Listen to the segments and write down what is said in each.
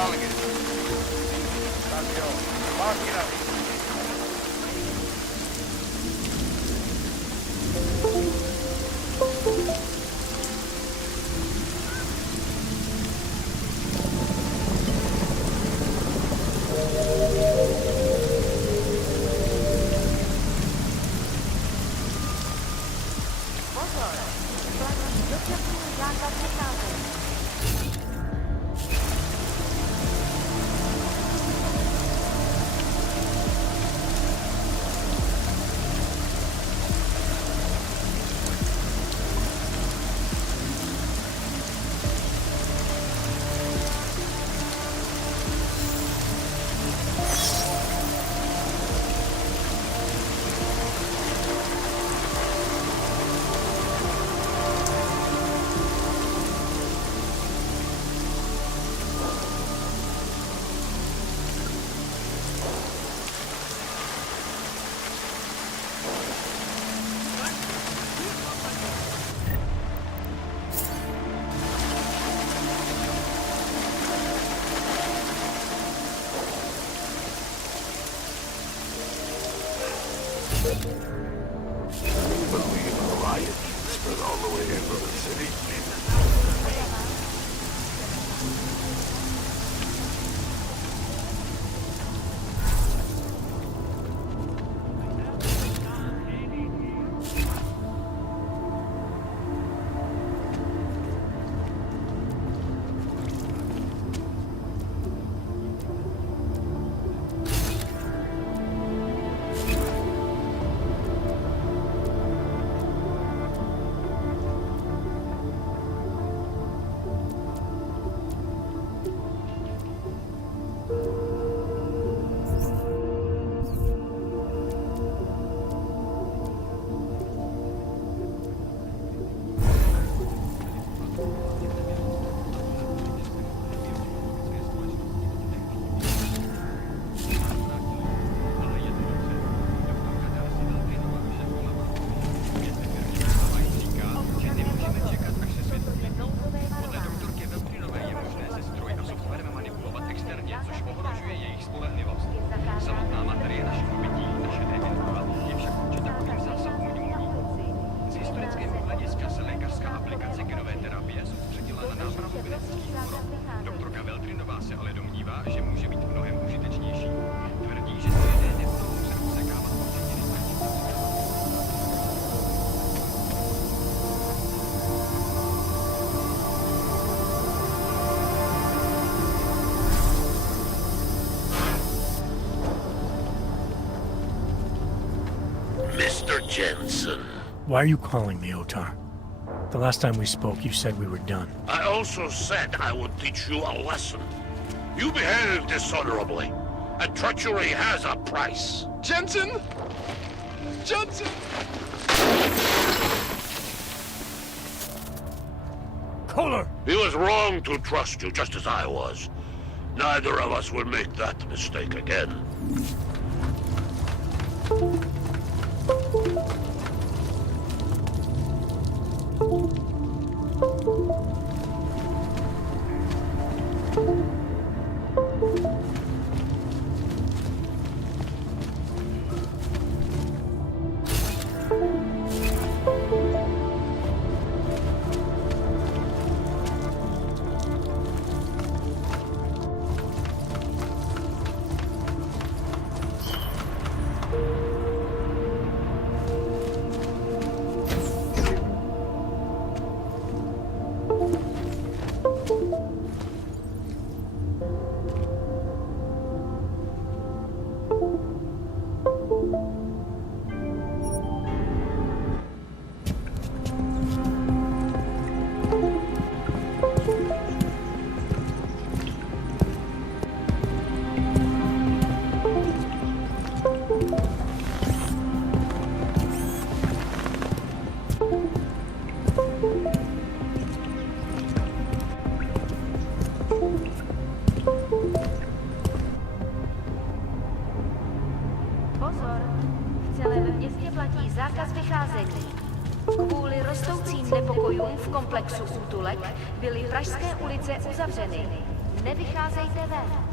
calling it. Let's go. Mark it up. Jensen. Why are you calling me, Otar? The last time we spoke, you said we were done. I also said I would teach you a lesson. You behaved dishonorably, and treachery has a price. Jensen! Jensen! Kohler! He was wrong to trust you, just as I was. Neither of us will make that mistake again. Pozor, v celém městě platí zákaz vycházení. Kvůli rostoucím nepokojům v komplexu útulek byly pražské ulice uzavřeny. Nevycházejte ven.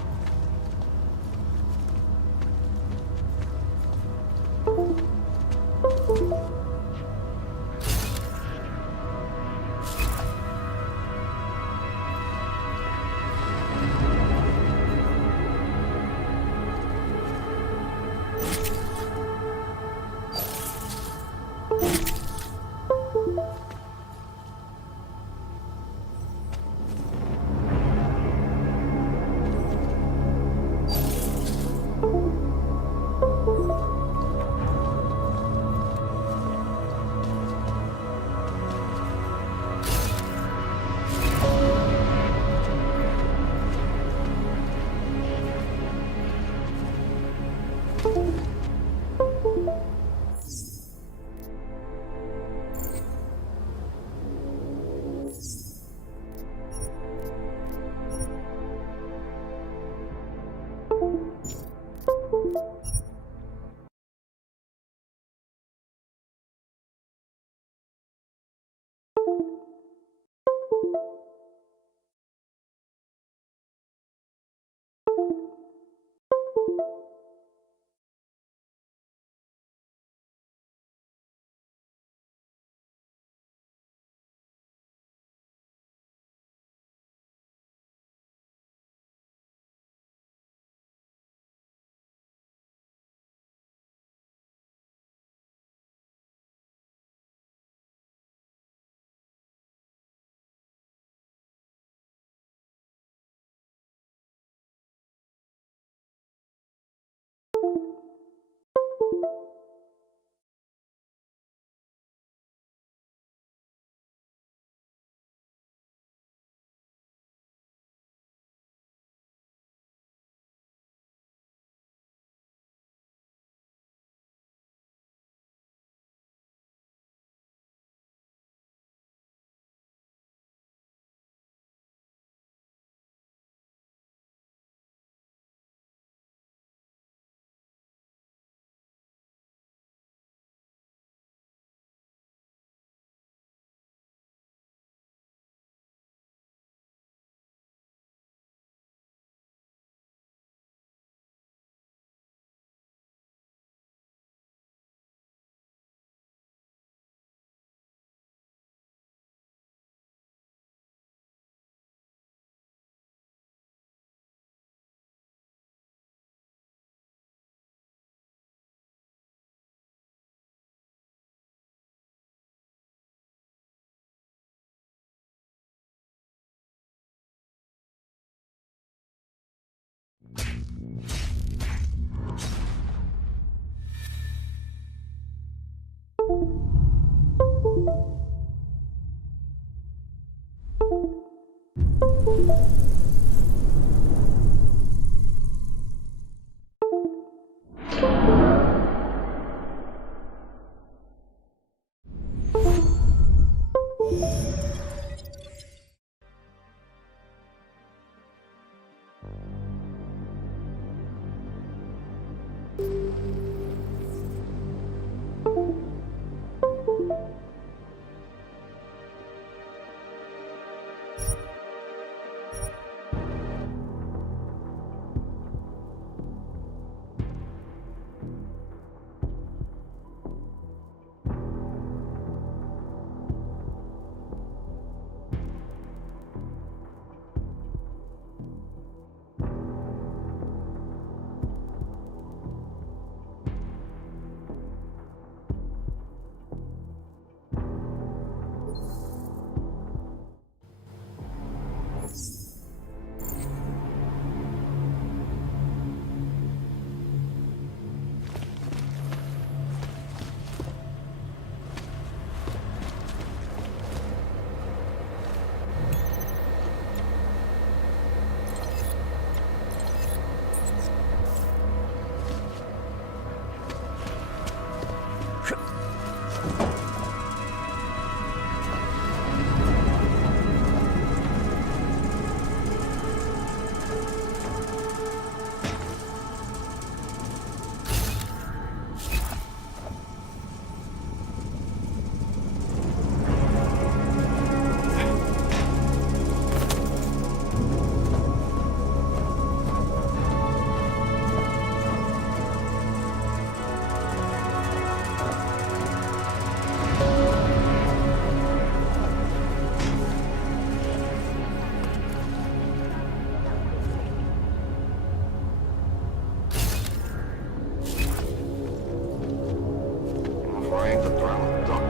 trying to drown a duck.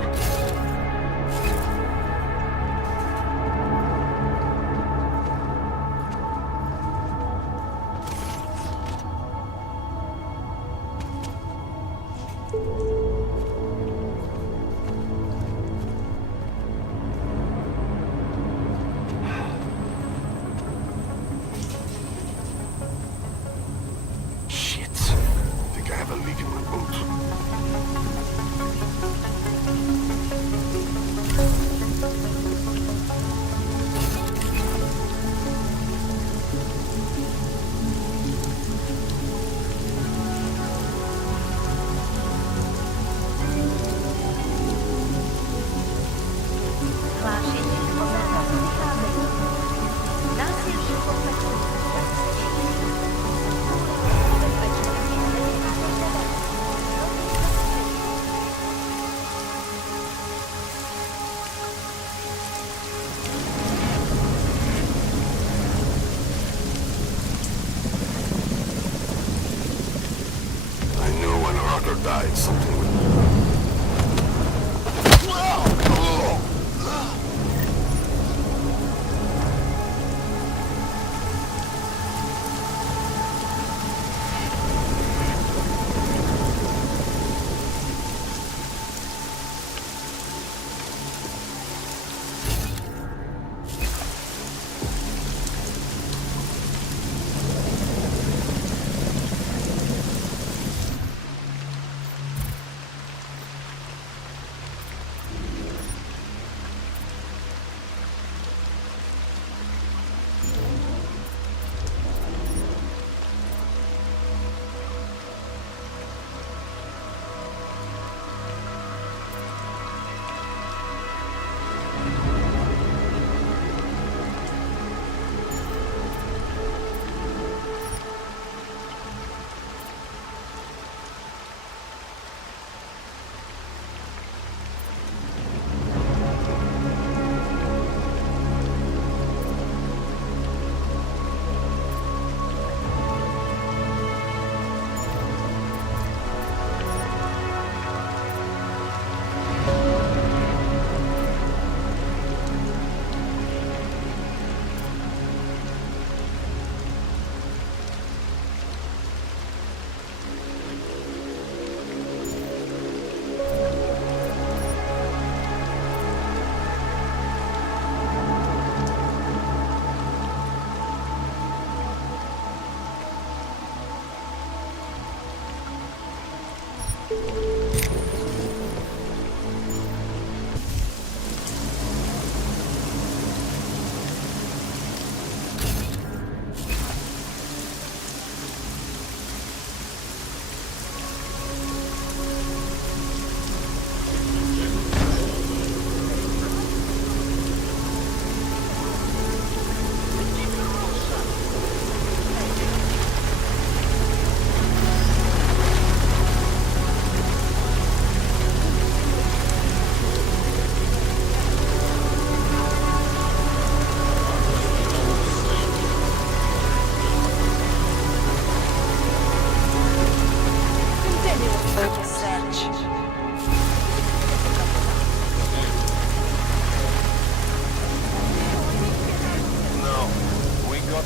Shit. Think I have a leak in my boot. Hlášení o zákazu vycházení. Násilí v komplexu území se šíří. Kvůli bezpečnosti nevycházejte ven. I knew when Arthur died, something would...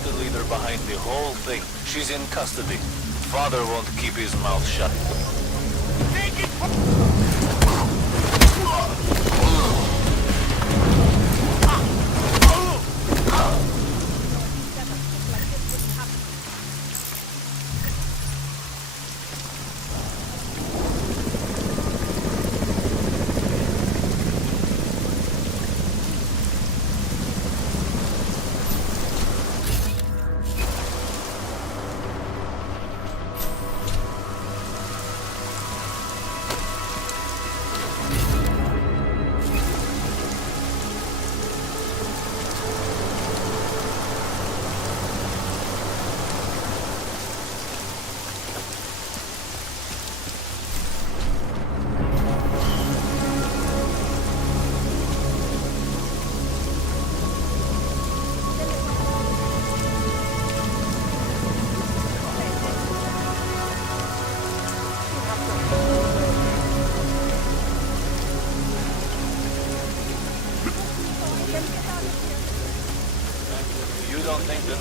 The leader behind the whole thing. She's in custody. Father won't keep his mouth shut.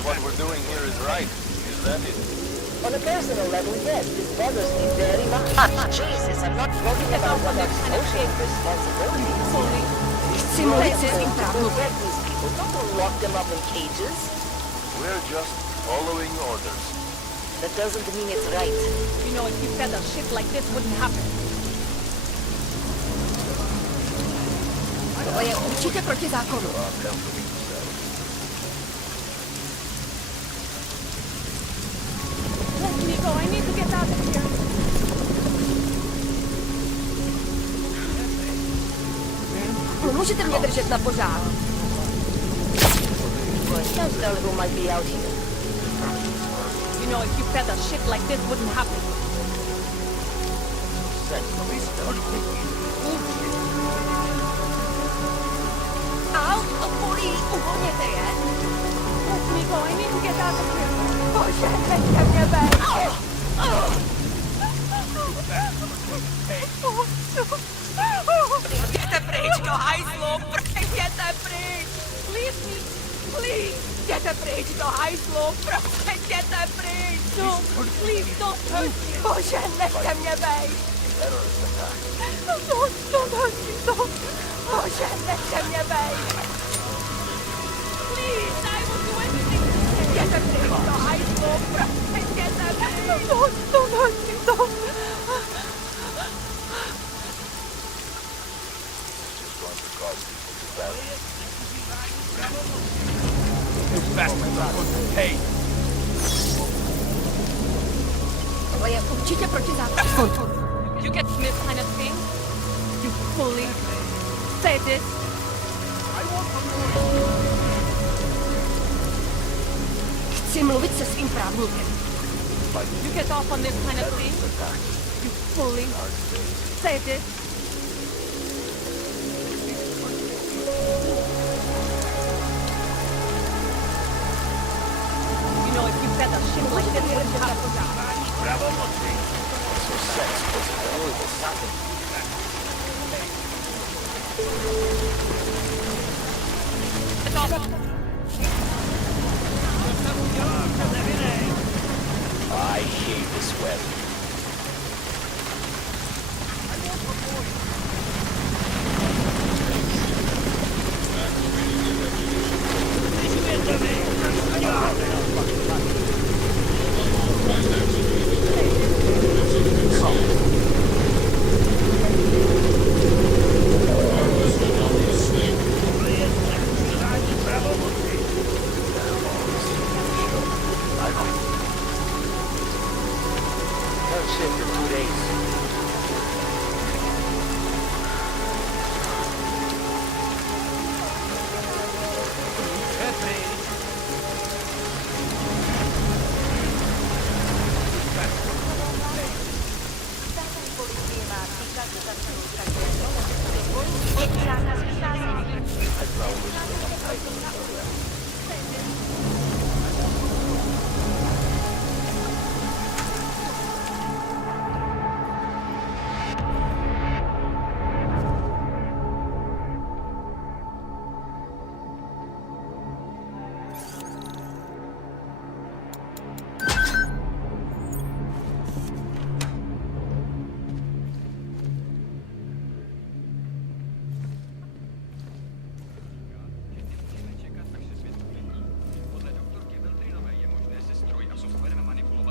what we're doing here is right. Is that it? On a personal level, yes, this bothers me very much. Jesus, I'm not talking about what our social responsibilities. Chci mluvit se svým právníkem. Protect these people, don't lock them up in cages. We're just following orders. That doesn't mean it's right. You know, if you said a shit like this wouldn't happen. Tohle je určitě proti zákonu. Let me go. I need to get out of here. Můžete mě držet na pořád. Well, can't tell who might be out here. You know, if you said a shit like this wouldn't happen. Au, to bolí, uvolněte je. Let me go. I need to get out of here. Bože, nechte mě být. Jděte pryč, do hajzlu, jděte pryč. Leave me. Please. Jděte pryč, do hajzlu, prosím, jděte pryč. No, please don't hurt me. Bože, nechte mě být. Don't hurt me. Don't. Bože, nechte mě být. Please, I will do anything. Jděte pryč, do hajzlu, prosím, jděte pryč. Don't hurt me. Don't. Tohle je určitě proti zákonu. You get this kind of thing? You fully said it? Chci mluvit se svým právníkem. You get off on this kind of thing? You fully said it? You know, if you said a shit like this wouldn't happen. I hate this weather.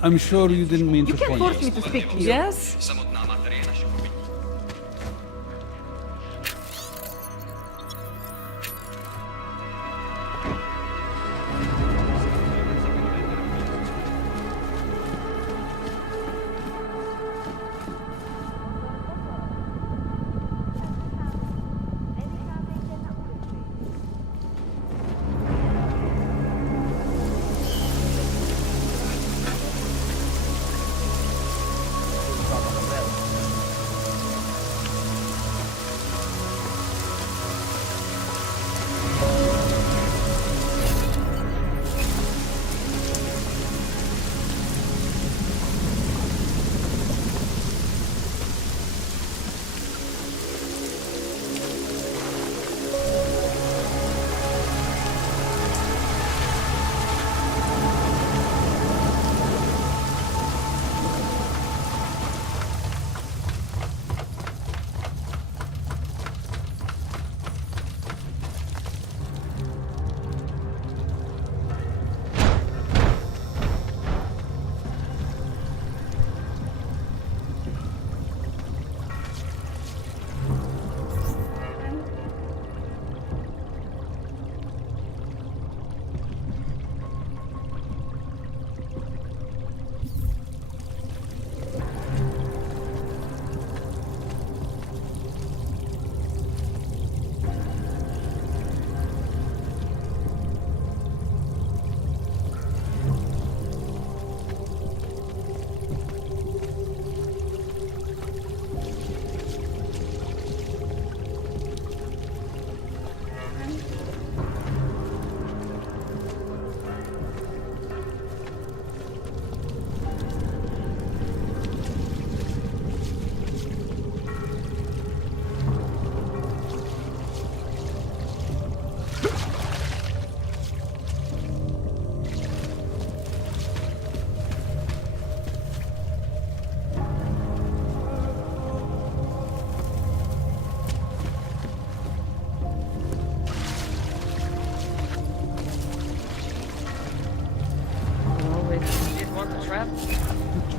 I'm sure you didn't mean to You can't point. force me to speak to you. Yes?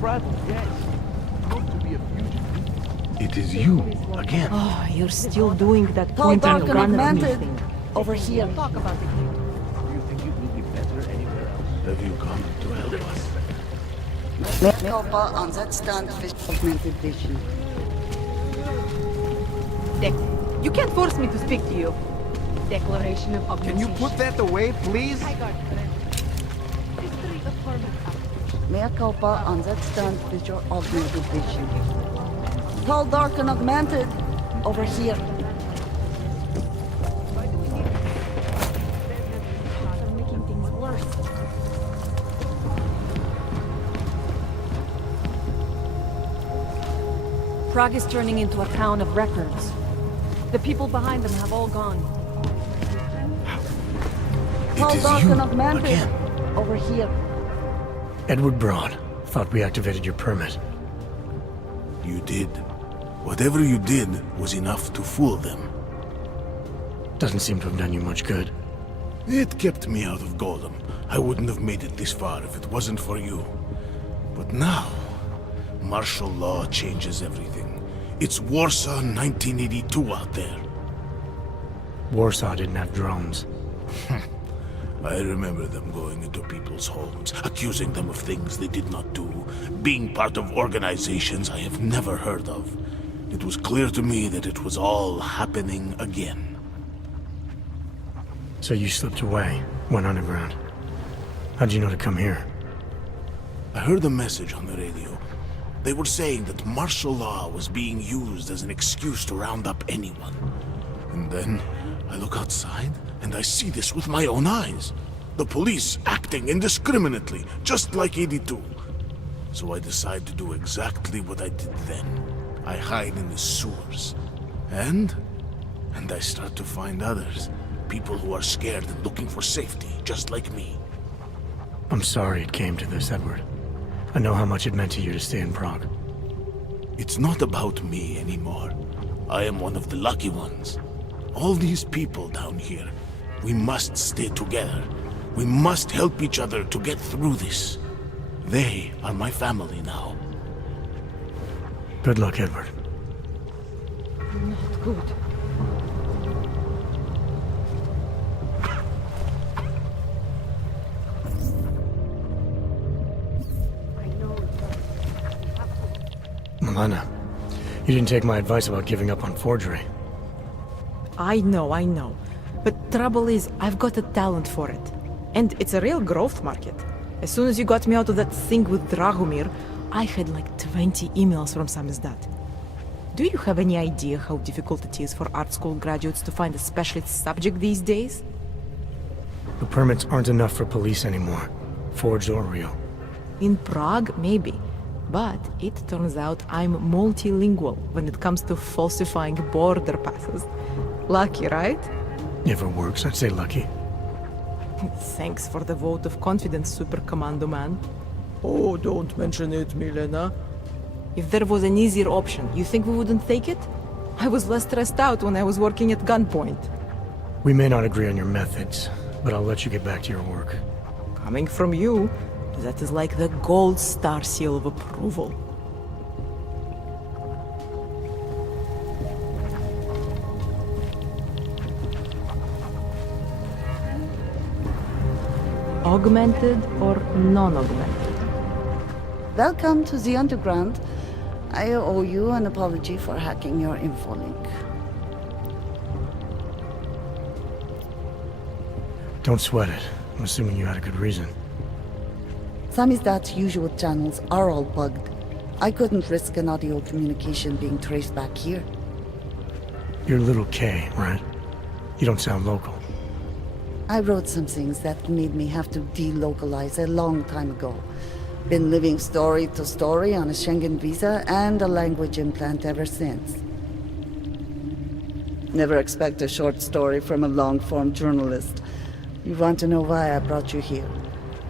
travel, yes. Not to be a fugitive. It is you, again. Oh, you're still doing that Tall, point dark, and and gun at me augmented. thing. Over here. Talk about it later. Do you think it will be better anywhere else? Have you come to help us? Copper on that stand with augmented vision. You can't force me to speak to you. Declaration of Can you augmentation. put that away, please? Highguard, history of permit application. Mea culpa on that stand with your augmented vision. Tall, dark, and augmented. Over here. You're making things worse. Prague is turning into a town of records. The people behind them have all gone. Tall, It dark, is you, and augmented. again. Over here. Edward Broad. Thought we activated your permit. You did. Whatever you did was enough to fool them. Doesn't seem to have done you much good. It kept me out of Golem. I wouldn't have made it this far if it wasn't for you. But now, martial law changes everything. It's Warsaw 1982 out there. Warsaw didn't have drones. I remember them going into people's homes, accusing them of things they did not do, being part of organizations I have never heard of. It was clear to me that it was all happening again. So you slipped away, went underground. How'd you know to come here? I heard a message on the radio. They were saying that martial law was being used as an excuse to round up anyone. And then I look outside and I see this with my own eyes. The police acting indiscriminately, just like 82. So I decide to do exactly what I did then. I hide in the sewers. And I start to find others. People who are scared and looking for safety, just like me. I'm sorry it came to this, Edward. I know how much it meant to you to stay in Prague. It's not about me anymore. I am one of the lucky ones. All these people down here, we must stay together. We must help each other to get through this. They are my family now. Good luck, Edward. Not good. Milena, you didn't take my advice about giving up on forgery. I know. But trouble is, I've got a talent for it. And it's a real growth market. As soon as you got me out of that thing with Dragomir, I had like 20 emails from samizdat. Do you have any idea how difficult it is for art school graduates to find a specialist subject these days? The permits aren't enough for police anymore, forged or real. In Prague, maybe. But it turns out I'm multilingual when it comes to falsifying border passes. Lucky, right? If it works, I'd say lucky. Thanks for the vote of confidence, Super Commando Man. Oh, don't mention it, Milena. If there was an easier option, you think we wouldn't take it? I was less stressed out when I was working at gunpoint. We may not agree on your methods, but I'll let you get back to your work. Coming from you, that is like the gold star seal of approval. Augmented or non-augmented? Welcome to the underground. I owe you an apology for hacking your info link. Don't sweat it. I'm assuming you had a good reason. Samizdat's usual channels are all bugged. I couldn't risk an audio communication being traced back here. You're Little K, right? You don't sound local. I wrote some things that made me have to delocalize a long time ago. Been living story to story on a Schengen visa and a language implant ever since. Never expect a short story from a long-form journalist. You want to know why I brought you here?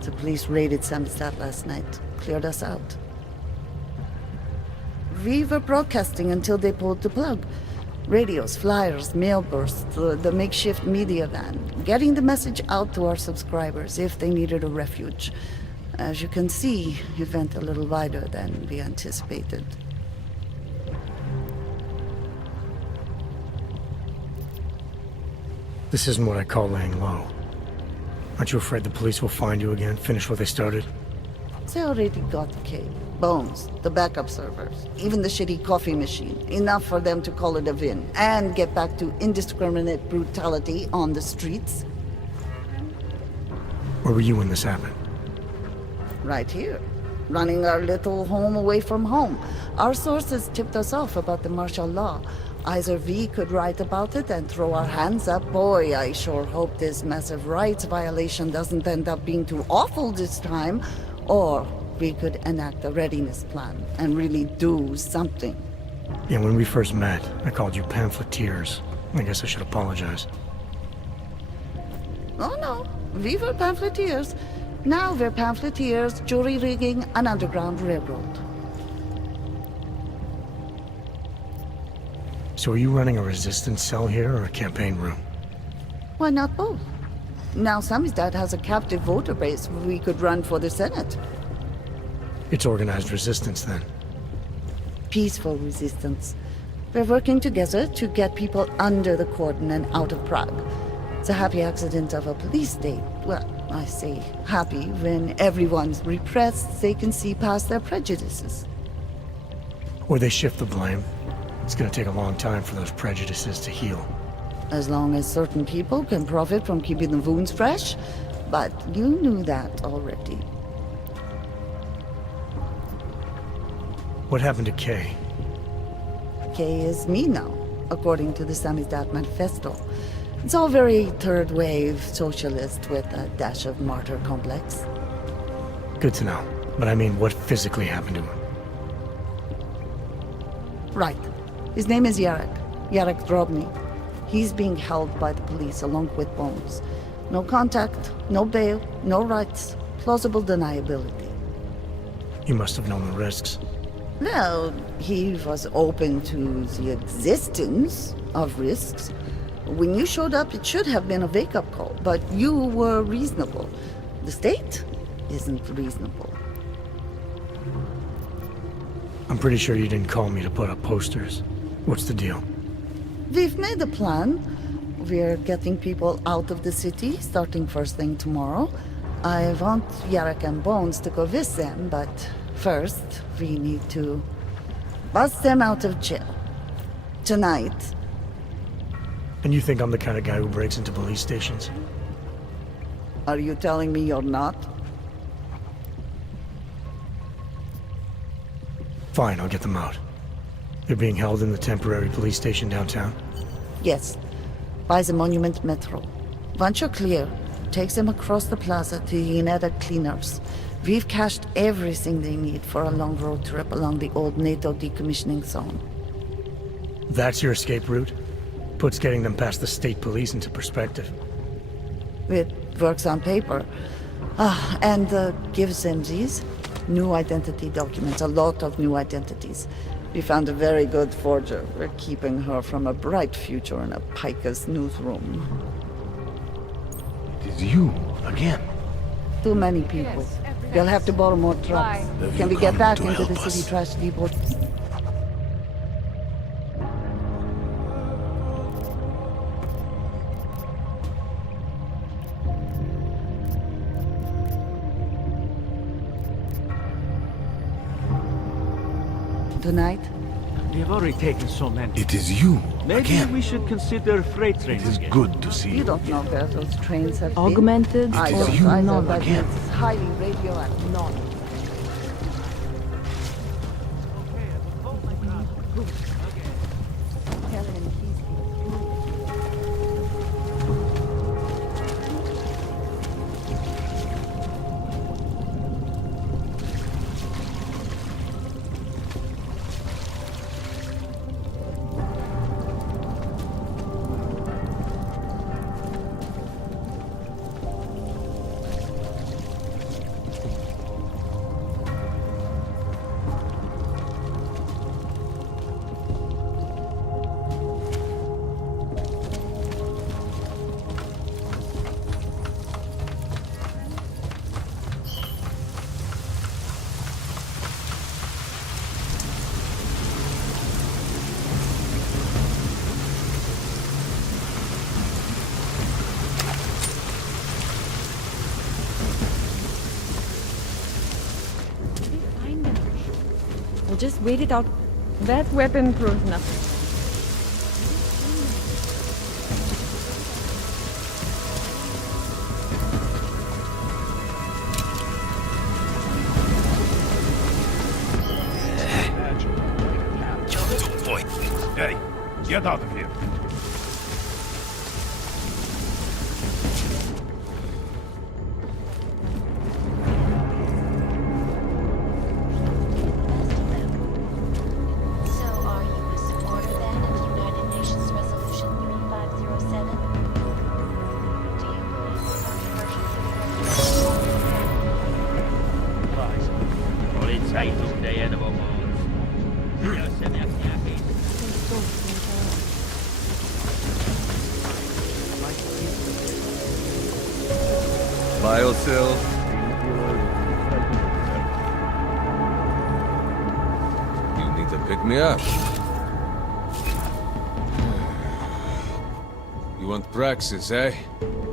The police raided Samizdat last night. Cleared us out. We were broadcasting until they pulled the plug. Radios, flyers, mail bursts, the makeshift media van. Getting the message out to our subscribers if they needed a refuge. As you can see, it went a little wider than we anticipated. This isn't what I call laying low. Aren't you afraid the police will find you again, finish what they started? They already got Kay, Bones, the backup servers, even the shitty coffee machine. Enough for them to call it a win and get back to indiscriminate brutality on the streets. Where were you when this happened? Right here, running our little home away from home. Our sources tipped us off about the martial law. Either we could write about it and throw our hands up. Boy, I sure hope this massive rights violation doesn't end up being too awful this time. Or we could enact a readiness plan and really do something. Yeah, when we first met, I called you pamphleteers. I guess I should apologize. Oh no, we were pamphleteers. Now we're pamphleteers, jury rigging an underground railroad. So are you running a resistance cell here or a campaign room? Why not both? Now Samizdat has a captive voter base we could run for the Senate. It's organized resistance then. Peaceful resistance. We're working together to get people under the cordon and out of Prague. It's a happy accident of a police state. Well, I say happy when everyone's repressed, they can see past their prejudices. Or they shift the blame. It's gonna take a long time for those prejudices to heal. As long as certain people can profit from keeping the wounds fresh. But you knew that already. What happened to Kay? Kay is me now, according to the Samizdat Manifesto. It's all very third-wave socialist with a dash of martyr complex. Good to know. But I mean, what physically happened to him? Right. His name is Yarek Drobny. He's being held by the police along with Bones. No contact, no bail, no rights, plausible deniability. You must have known the risks. Well, he was open to the existence of risks. When you showed up, it should have been a wake-up call, but you were reasonable. The state isn't reasonable. I'm pretty sure you didn't call me to put up posters. What's the deal? We've made a plan. We're getting people out of the city, starting first thing tomorrow. I want Yarek and Bones to go with them, but first, we need to bust them out of jail. Tonight. And you think I'm the kind of guy who breaks into police stations? Are you telling me you're not? Fine, I'll get them out. They're being held in the temporary police station downtown? Yes. By the Monument Metro. Once you're clear, takes them across the plaza to the United Cleaners. We've cached everything they need for a long road trip along the old NATO decommissioning zone. That's your escape route? Puts getting them past the state police into perspective. It works on paper. And gives them these new identity documents, a lot of new identities. We found a very good forger. We're keeping her from a bright future in a Pika's newsroom. It is you, again. Too many people. We'll have to borrow more trucks. Have Can you we get come back to into the help city us? trash depot? Tonight? We have already taken so many. It is you, Maybe again. we should consider freight It trains is again. good to see You you. don't know where those trains have Augmented been. I It is don't you either, but again. it's highly radioactive. None. just wait it out. That weapon proves nothing. Hey, get out of here. So are you a supporter then of United Nations Resolution 3507? Do you believe the controversial Policajtów daje do pomocy. Jestem jak jakiś. Biocell. You need to pick me up. You want Praxis, eh?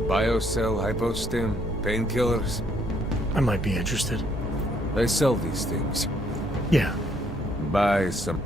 Biocell, hypostim, painkillers. I might be interested. They sell these things. Yeah. Buy some.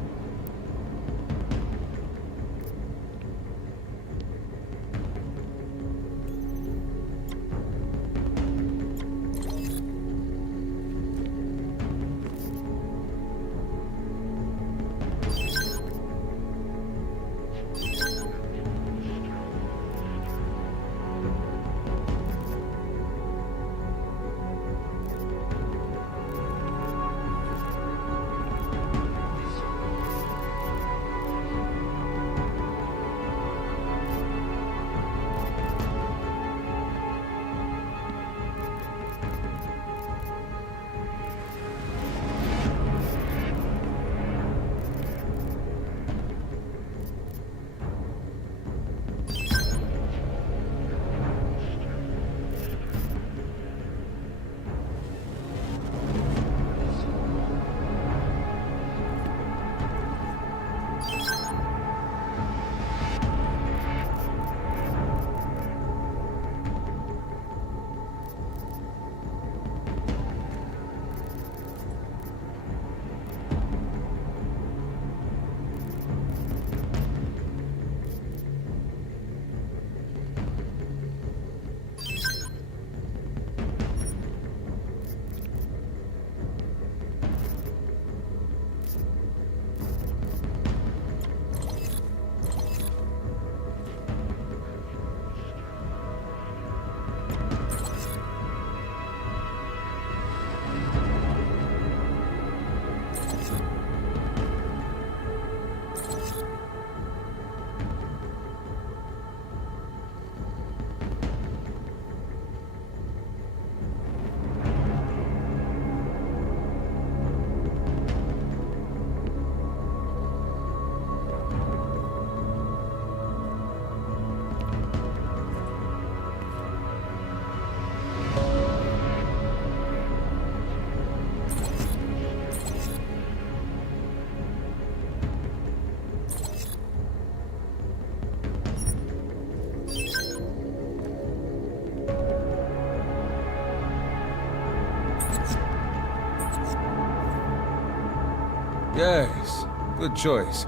Yes, good choice.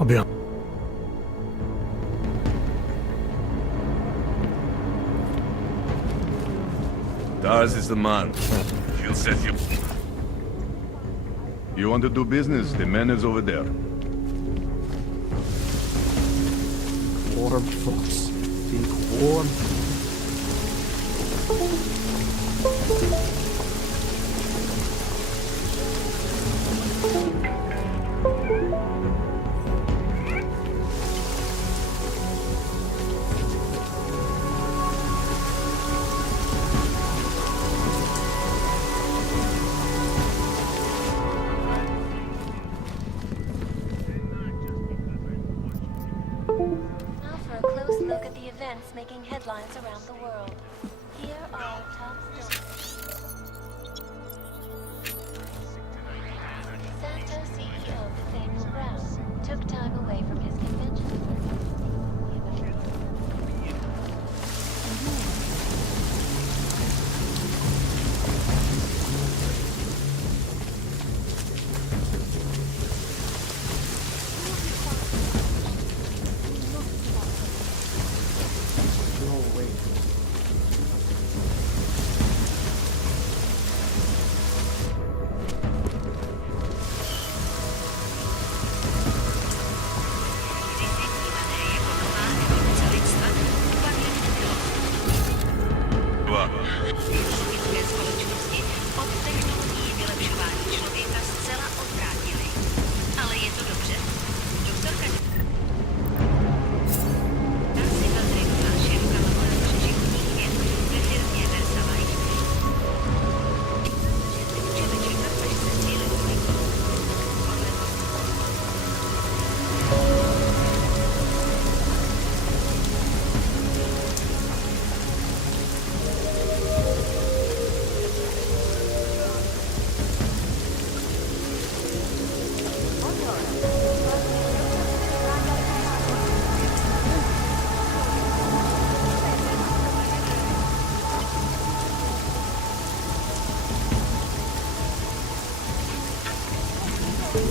I'll be on. Dars is the man. She'll set you. You want to do business? The man is over there. Warm, folks. Think warm. Now for a close look at the events making headlines around the world. Here are our top stories. Santos CEO Nathaniel Brown took time away from his convention circuit. You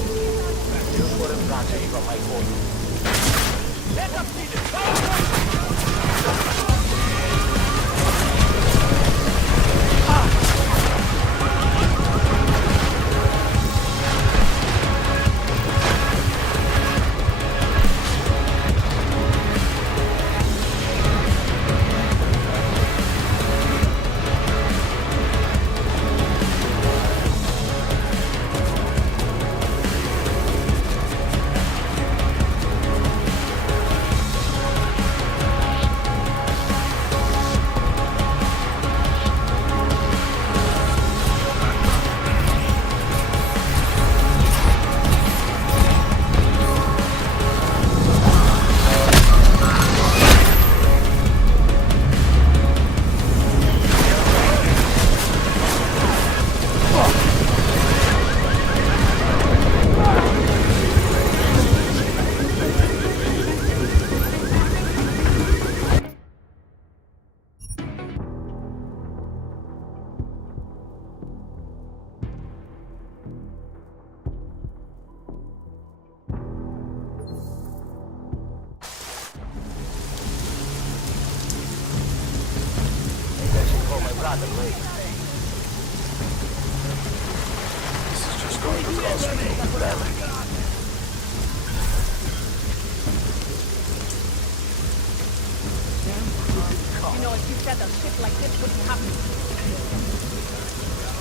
know, if you said a shit like this wouldn't happen.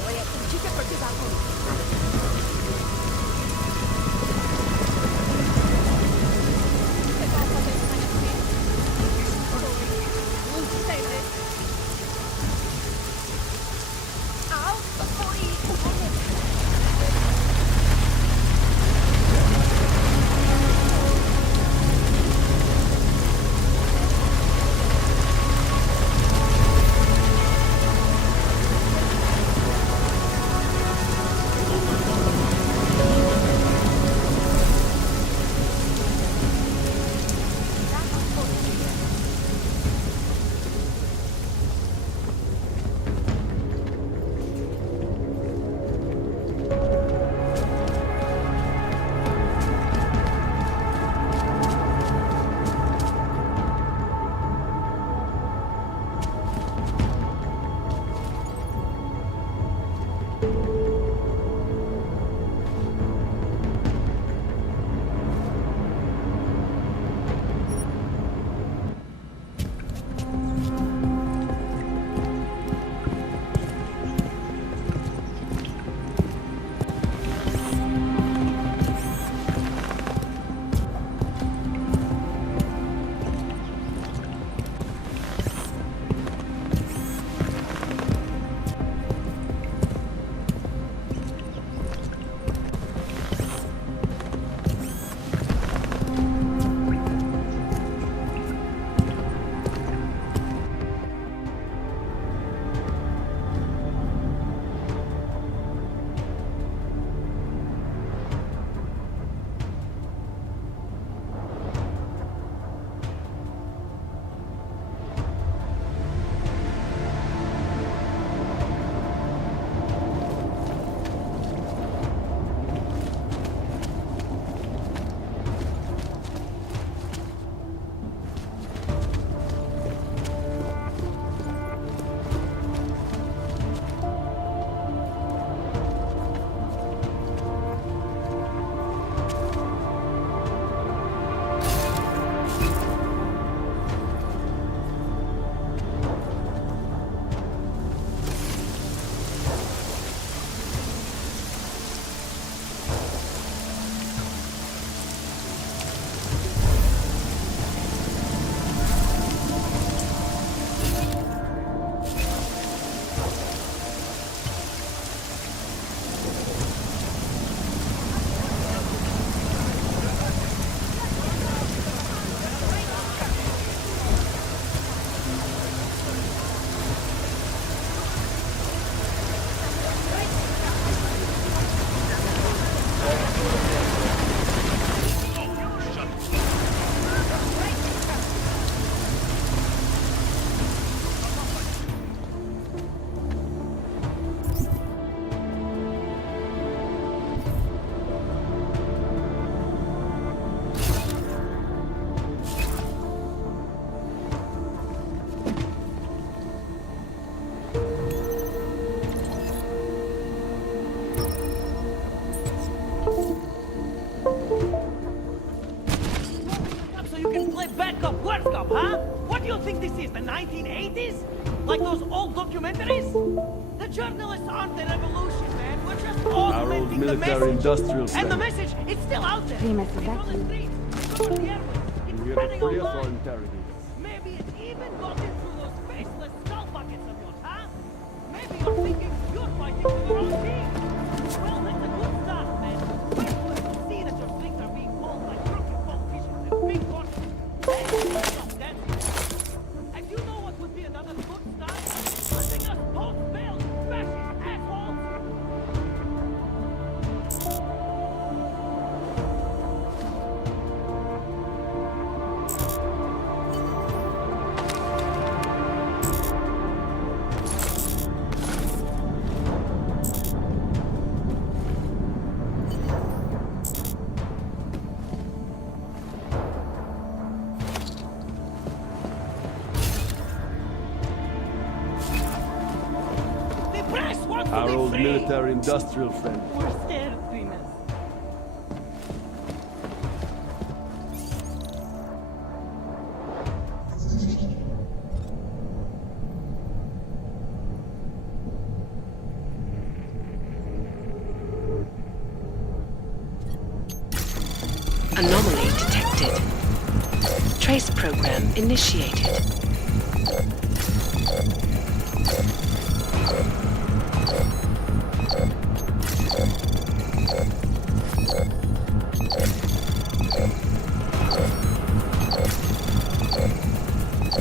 Oye, chique perché va con. Cop, huh? What do you think this is, the 1980s? Like those old documentaries? The journalists aren't the revolution, man. We're just augmenting the message. And the message, it's still out there. It's on the streets. It's over the airwaves. It's spreading online. Maybe it's even gotten through those faceless skull buckets of yours, huh? Maybe you're thinking you're fighting for the wrong team. Well, that's a good start, man. Wait till you see that your things are being pulled by crooked politicians and big corporations. And you know what would be another good start? Letting us both fail, fascist assholes! Our old military-industrial friend. We're scared, Primus. Anomaly detected. Trace program initiated.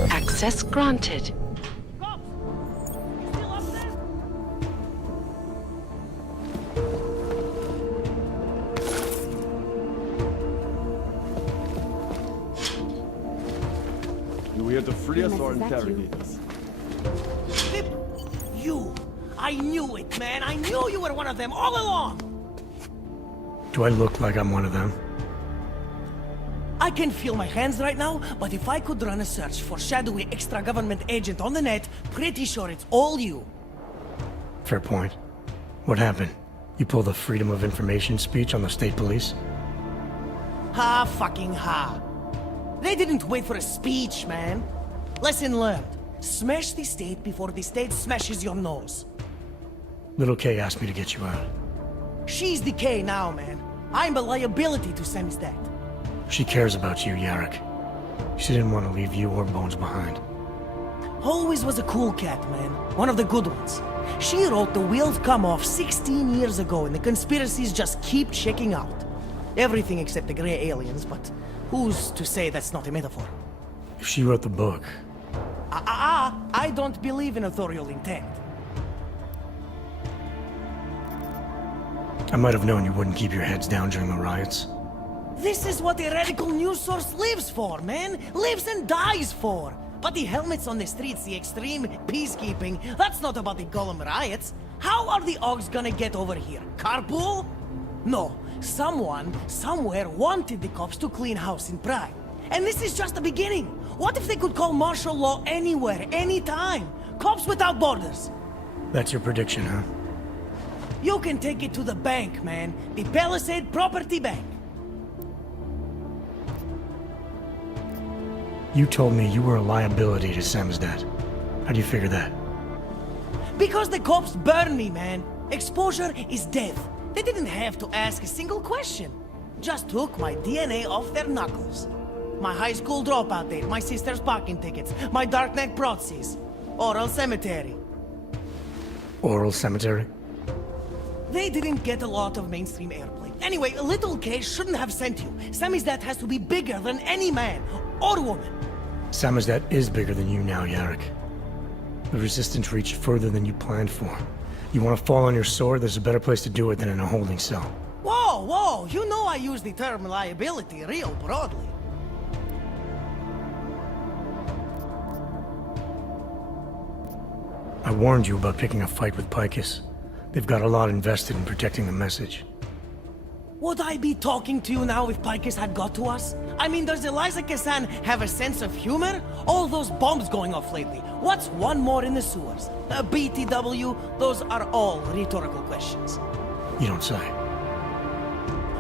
Access granted. Cops! You still up there? You here to free us or interrogate us? Pip! You! I knew it, man! I knew you were one of them all along! Do I look like I'm one of them? I can feel my hands right now, but if I could run a search for shadowy extra-government agent on the net, pretty sure it's all you. Fair point. What happened? You pulled a Freedom of Information speech on the state police? Ha fucking ha. They didn't wait for a speech, man. Lesson learned. Smash the state before the state smashes your nose. Little K asked me to get you out. She's the K now, man. I'm a liability to Sam's dad. She cares about you, Yarrick. She didn't want to leave you or Bones behind. Always was a cool cat, man. One of the good ones. She wrote The Wheels Come Off 16 years ago and the conspiracies just keep checking out. Everything except the gray aliens, but who's to say that's not a metaphor? If she wrote the book... I don't believe in authorial intent. I might have known you wouldn't keep your heads down during the riots. This is what a radical news source lives for, man! Lives and dies for! But the helmets on the streets, the extreme peacekeeping, that's not about the Golem riots. How are the Augs gonna get over here? Carpool? No. Someone, somewhere, wanted the cops to clean house in Prague. And this is just the beginning. What if they could call martial law anywhere, anytime? Cops without borders. That's your prediction, huh? You can take it to the bank, man. The Palisade Property Bank. You told me you were a liability to Sam's dad. How do you figure that? Because the cops burn me, man. Exposure is death. They didn't have to ask a single question. Just took my DNA off their knuckles. My high school dropout date, my sister's parking tickets, my darknet proxies. Oral cemetery. Oral cemetery? They didn't get a lot of mainstream airplay. Anyway, Little K shouldn't have sent you. Sammy's dad has to be bigger than any man or woman. Sammy's dad is bigger than you now, Yarrick. The Resistance reached further than you planned for. You want to fall on your sword, there's a better place to do it than in a holding cell. Whoa, whoa, you know I use the term liability real broadly. I warned you about picking a fight with Picus. They've got a lot invested in protecting the message. Would I be talking to you now if Picus had got to us? I mean, does Eliza Kassan have a sense of humor? All those bombs going off lately. What's one more in the sewers? BTW? Those are all rhetorical questions. You don't say.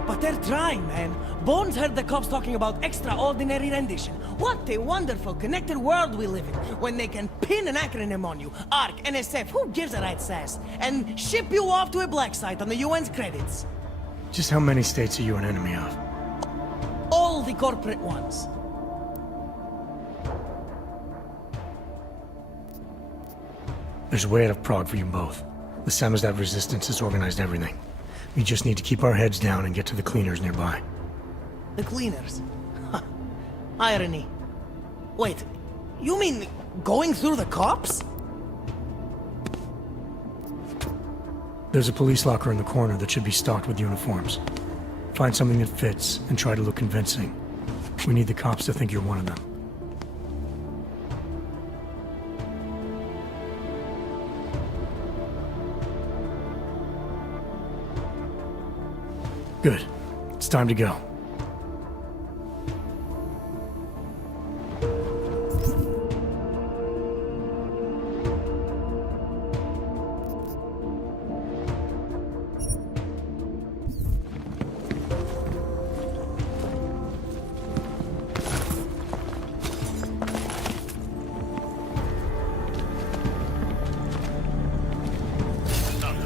But they're trying, man. Bones heard the cops talking about extraordinary rendition. What a wonderful connected world we live in, when they can pin an acronym on you, ARC, NSF, who gives a rat's ass, and ship you off to a black site on the UN's credits. Just how many states are you an enemy of? All the corporate ones. There's a way out of Prague for you both. The Samizdat resistance has organized everything. We just need to keep our heads down and get to the cleaners nearby. The cleaners? Irony. Wait, you mean going through the cops? There's a police locker in the corner that should be stocked with uniforms. Find something that fits and try to look convincing. We need the cops to think you're one of them. Good. It's time to go.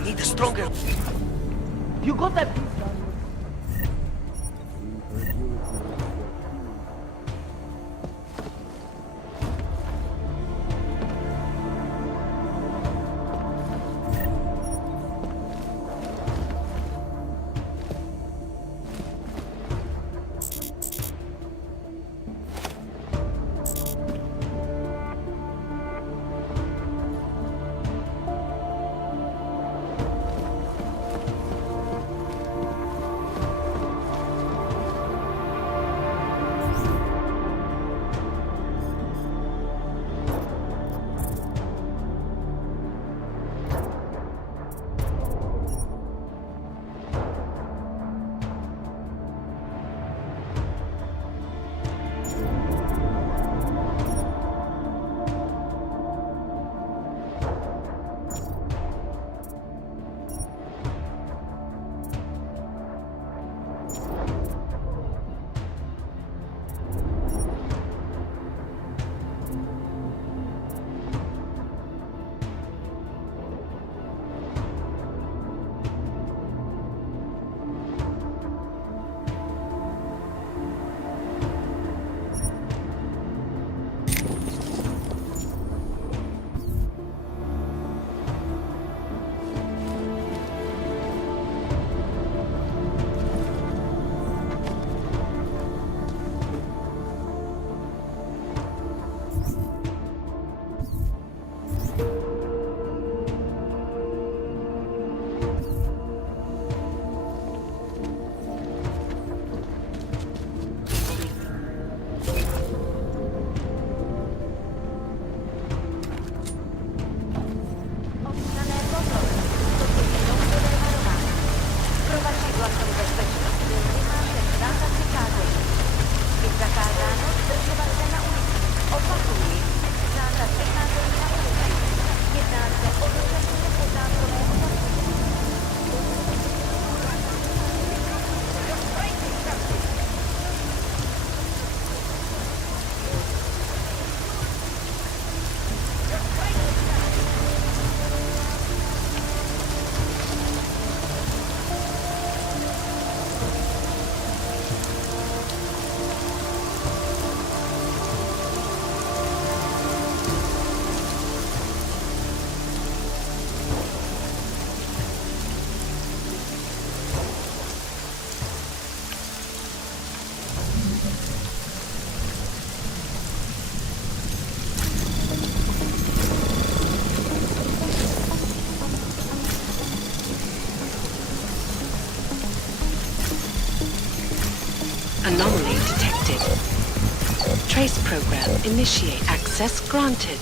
Need a stronger... You got that... Anomaly detected. Trace program initiate. Access granted.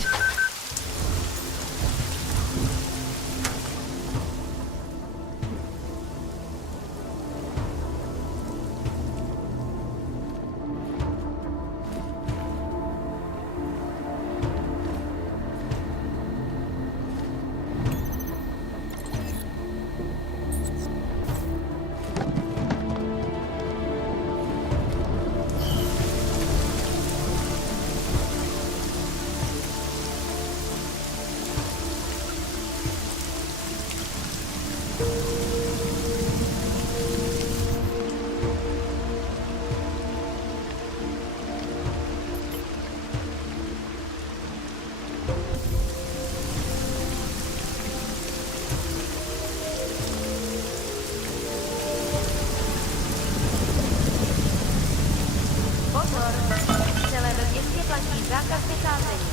Pozor, celé ve městě platí zákaz vycházení.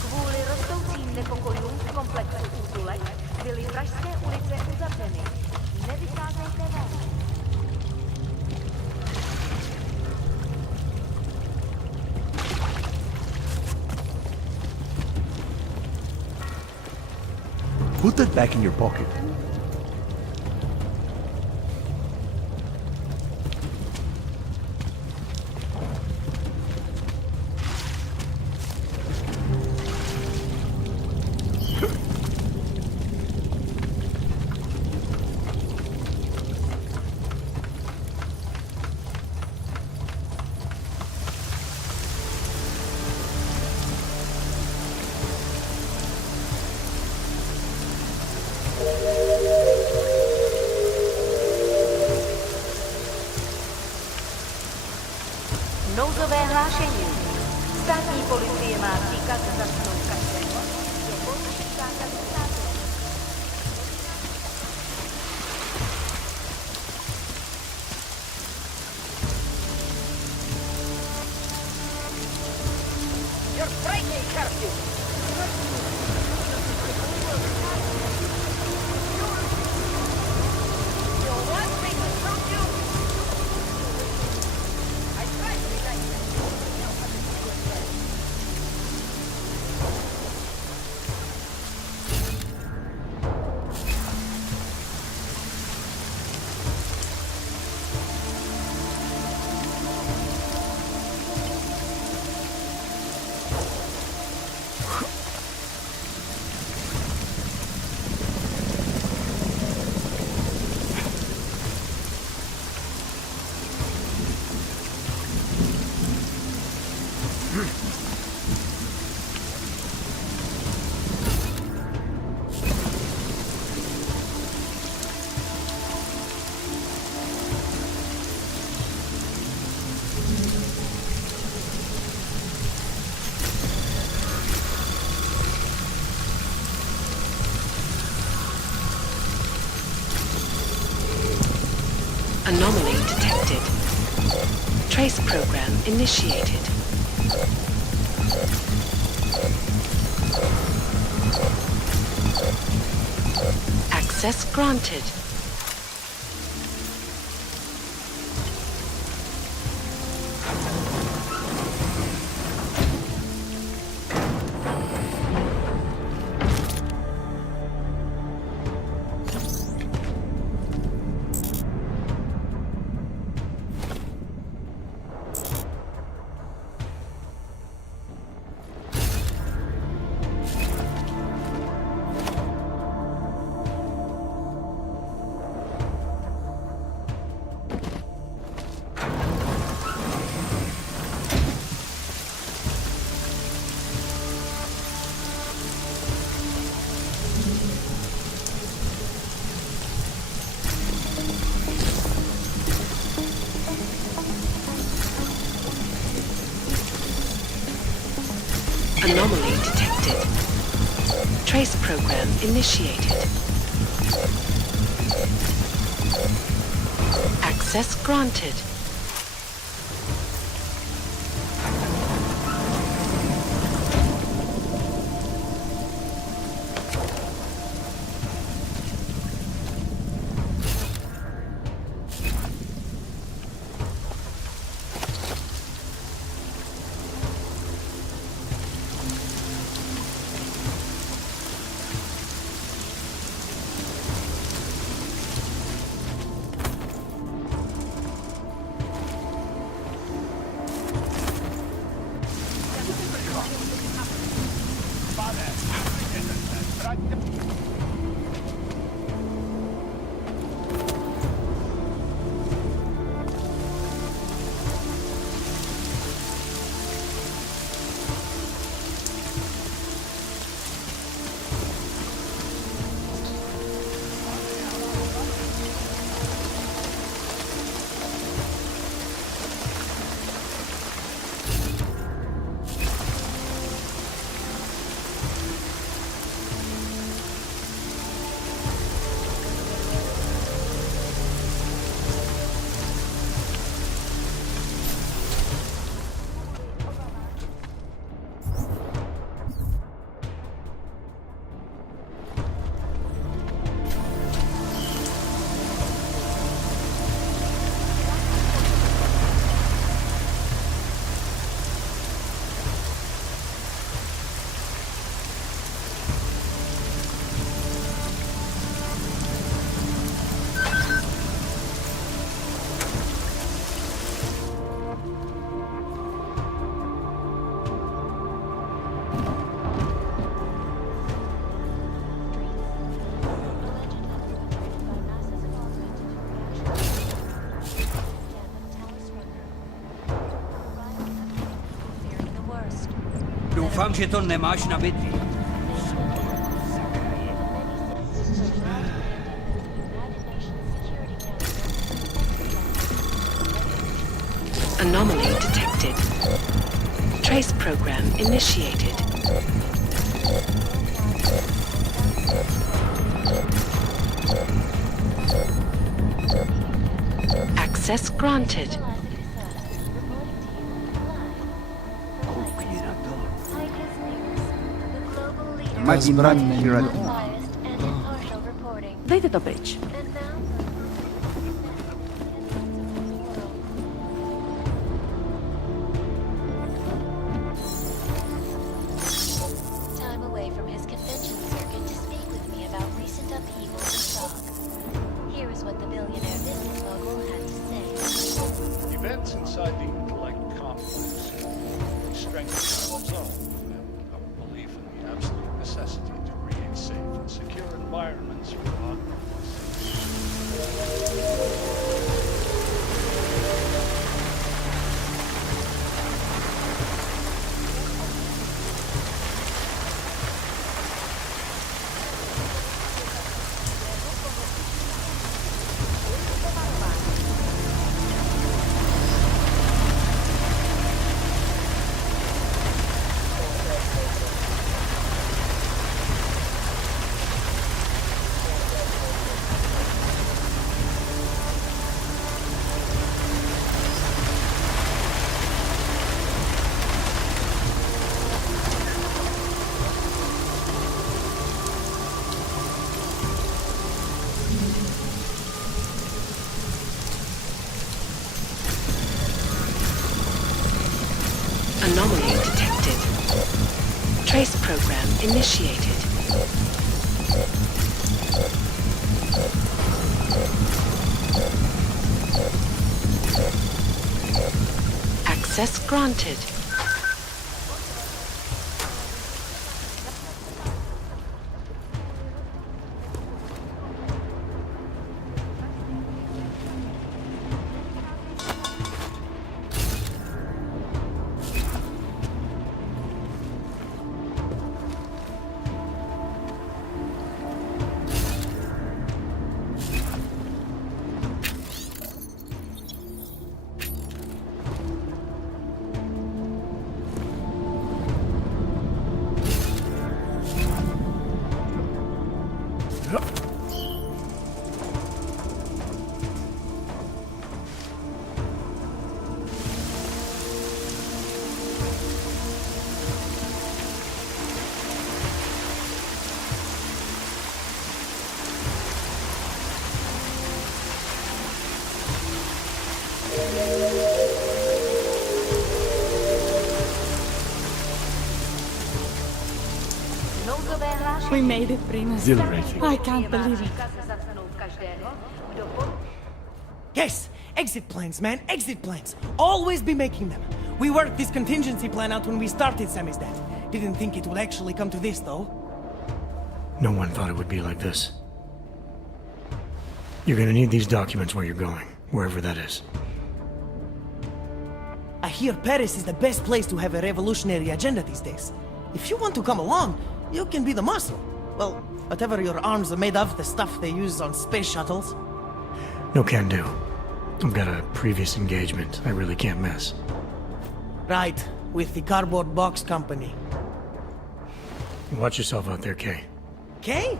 Kvůli rostoucím nepokojům v komplexu útulek byly pražské ulice uzavřeny. Nevycházejte ven. Put that back in your pocket. Nouzové hlášení. Státní policie má příkaz zatknout každého. Je porušení zákazu vycházení. You're breaking curfew! You want me to shoot you? I tried to be nice. Anomaly detected. Trace program initiated. Access granted. Anomaly detected. Trace program initiated. Access granted. že to nemáš nabitý. Anomaly detected. Trace program initiated. Access granted. Might be not here at all. Dajte to pryč. Time away from his convention circuit to speak with me about recent upheavals in stock. Here is what the billionaire business mogul had to say. Events inside the Intellect complex strengthen our resolve and our belief in the absolute necessity to create safe and secure environments for our Anomaly detected. Trace program initiated. Access granted. We made it, Primus. Exhilarating. I can't believe it. Yes, exit plans, man, exit plans. Always be making them. We worked this contingency plan out when we started Samizdat. Didn't think it would actually come to this, though. No one thought it would be like this. You're gonna need these documents where you're going, wherever that is. I hear Paris is the best place to have a revolutionary agenda these days. If you want to come along, you can be the muscle. Well, whatever your arms are made of, the stuff they use on space shuttles. No can do. I've got a previous engagement I really can't miss. Right, with the cardboard box company. Watch yourself out there, Kay. Kay?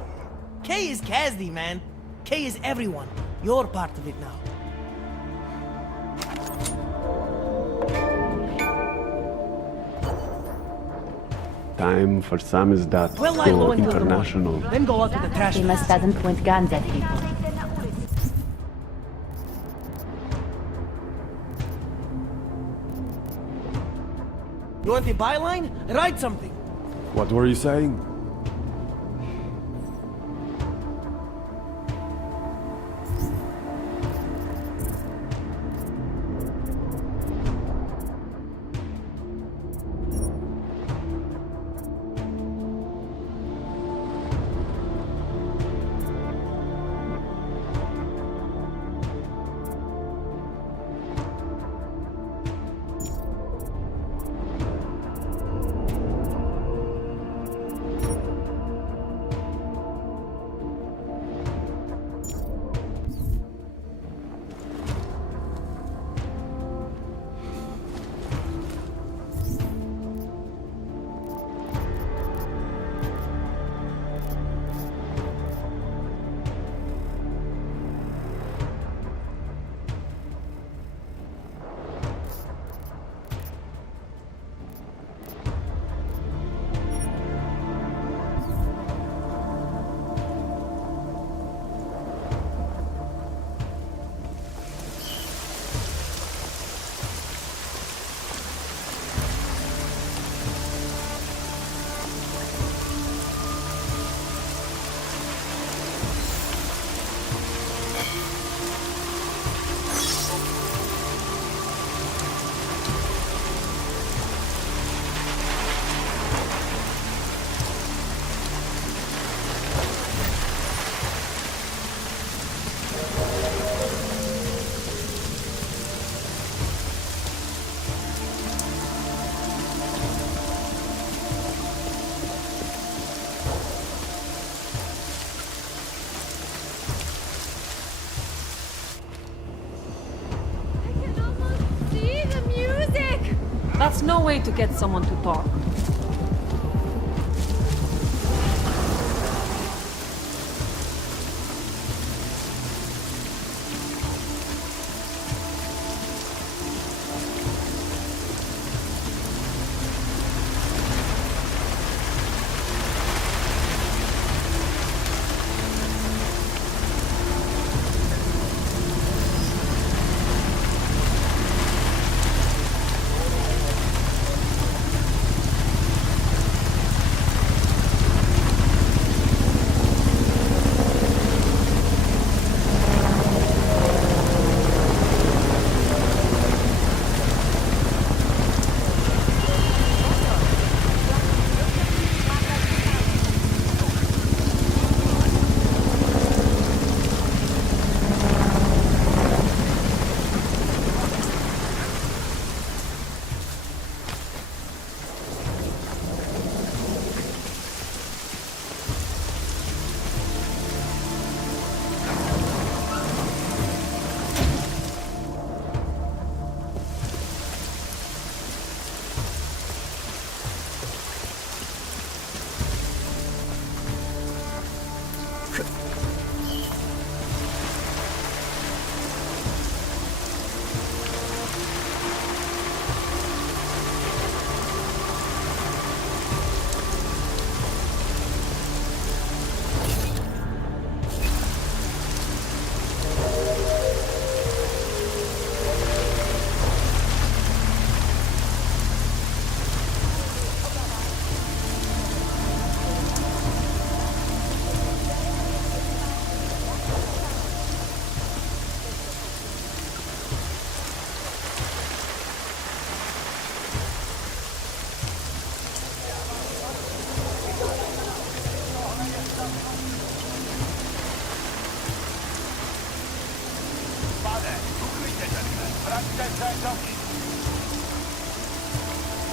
Kay is Kazdi, man. Kay is everyone. You're part of it now. Time for Samizdat Well, I Go go into the International. morning, then go out to the trash Primus cans. doesn't point guns at people. You want the byline? Write something. What were you saying? That's no way to get someone to talk.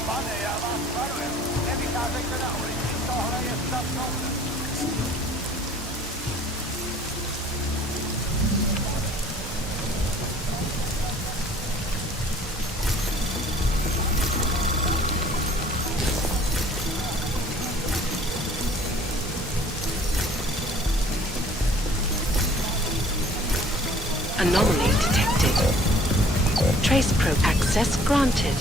Pane, já vás varuju. Nevycházejte na ulici. Tohle je stav nouze. Anomaly detected. Trace probe access granted.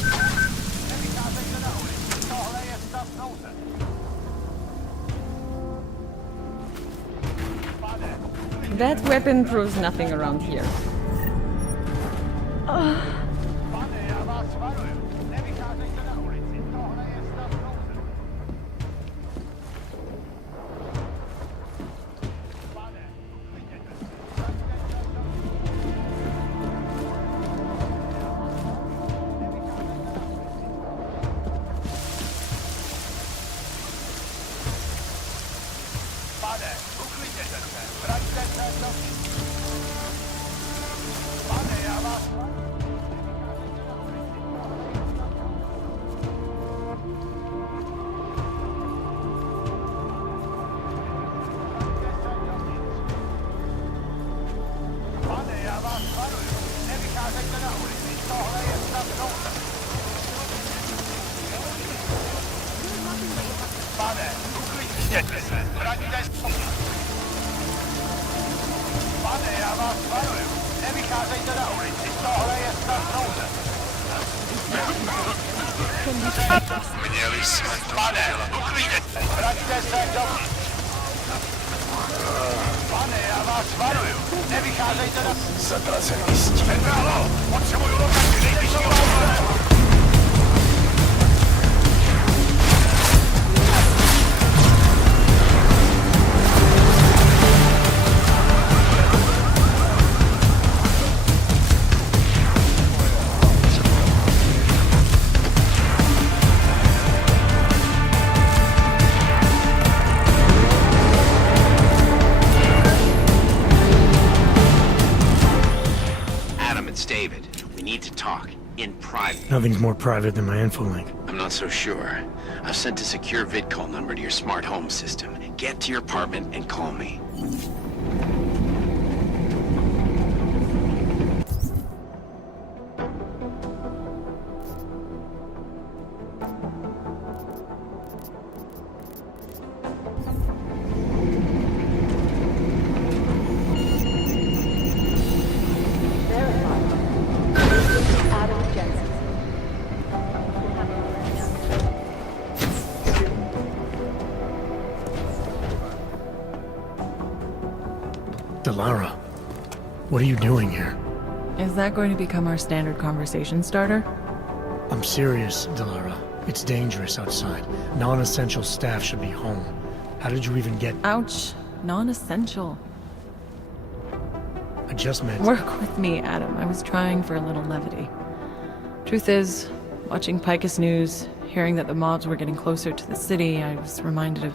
That weapon proves nothing around here. Měli jsme to. Pane, uklidněte. Vraťte se dovnitř. Pane, já vás varuju. Nevycházejte na... Zatracený stín. Centrálo, potřebuju lokaci nejbližšího problému. Nothing's more private than my infolink. I'm not so sure. I've sent a secure vidcall number to your smart home system. Get to your apartment and call me. What are you doing here? Is that going to become our standard conversation starter? I'm serious, Delara. It's dangerous outside. Non-essential staff should be home. How did you even get... Ouch. Non-essential. I just meant... Work with me, Adam. I was trying for a little levity. Truth is, watching Picus News, hearing that the mobs were getting closer to the city, I was reminded of...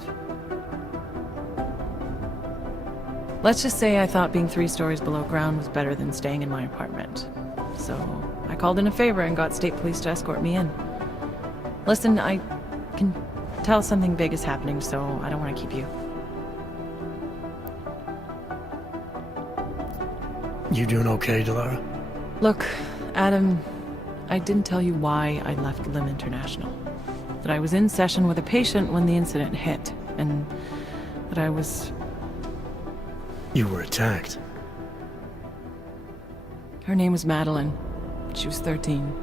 Let's just say I thought being 3 stories below ground was better than staying in my apartment. So, I called in a favor and got state police to escort me in. Listen, I can tell something big is happening, so I don't want to keep you. You doing okay, Delara? Look, Adam, I didn't tell you why I left Lim International. That I was in session with a patient when the incident hit, and that I was... You were attacked. Her name was Madeline. She was 13.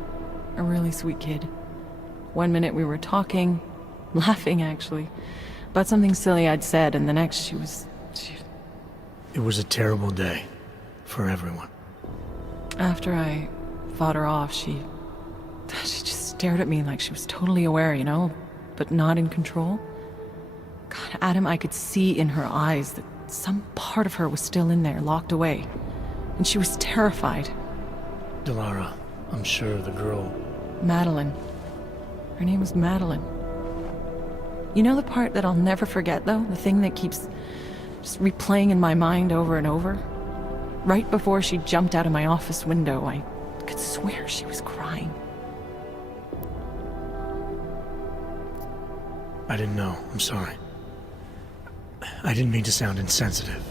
A really sweet kid. One minute we were talking, laughing actually, about something silly I'd said, and the next she was... It was a terrible day. For everyone. After I fought her off, she just stared at me like she was totally aware, you know, but not in control. God, Adam, I could see in her eyes that some part of her was still in there, locked away. And she was terrified. Delara, I'm sure the girl... Madeline. Her name was Madeline. You know the part that I'll never forget, though? The thing that keeps just replaying in my mind over and over? Right before she jumped out of my office window, I could swear she was crying. I didn't know. I'm sorry. I didn't mean to sound insensitive.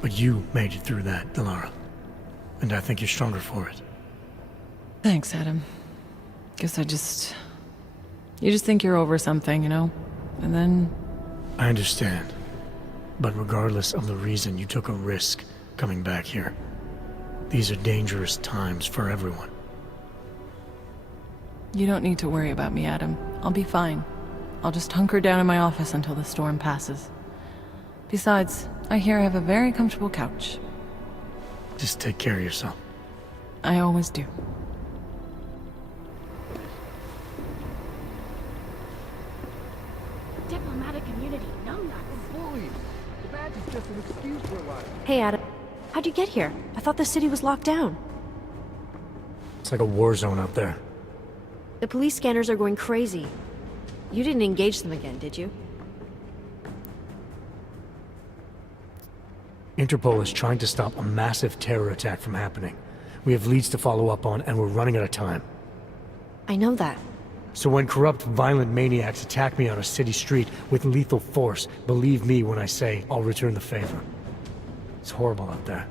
But you made it through that, Delara. And I think you're stronger for it. Thanks, Adam. Guess you just think you're over something, you know? And then... I understand. But regardless of the reason, you took a risk coming back here. These are dangerous times for everyone. You don't need to worry about me, Adam. I'll be fine. I'll just hunker down in my office until the storm passes. Besides, I hear I have a very comfortable couch. Just take care of yourself. I always do. Diplomatic immunity, numbnuts. Bullies. The badge is just an excuse for a while. Hey, Adam. How'd you get here? I thought the city was locked down. It's like a war zone out there. The police scanners are going crazy. You didn't engage them again, did you? Interpol is trying to stop a massive terror attack from happening. We have leads to follow up on, and we're running out of time. I know that. So when corrupt, violent maniacs attack me on a city street with lethal force, believe me when I say I'll return the favor. It's horrible out there.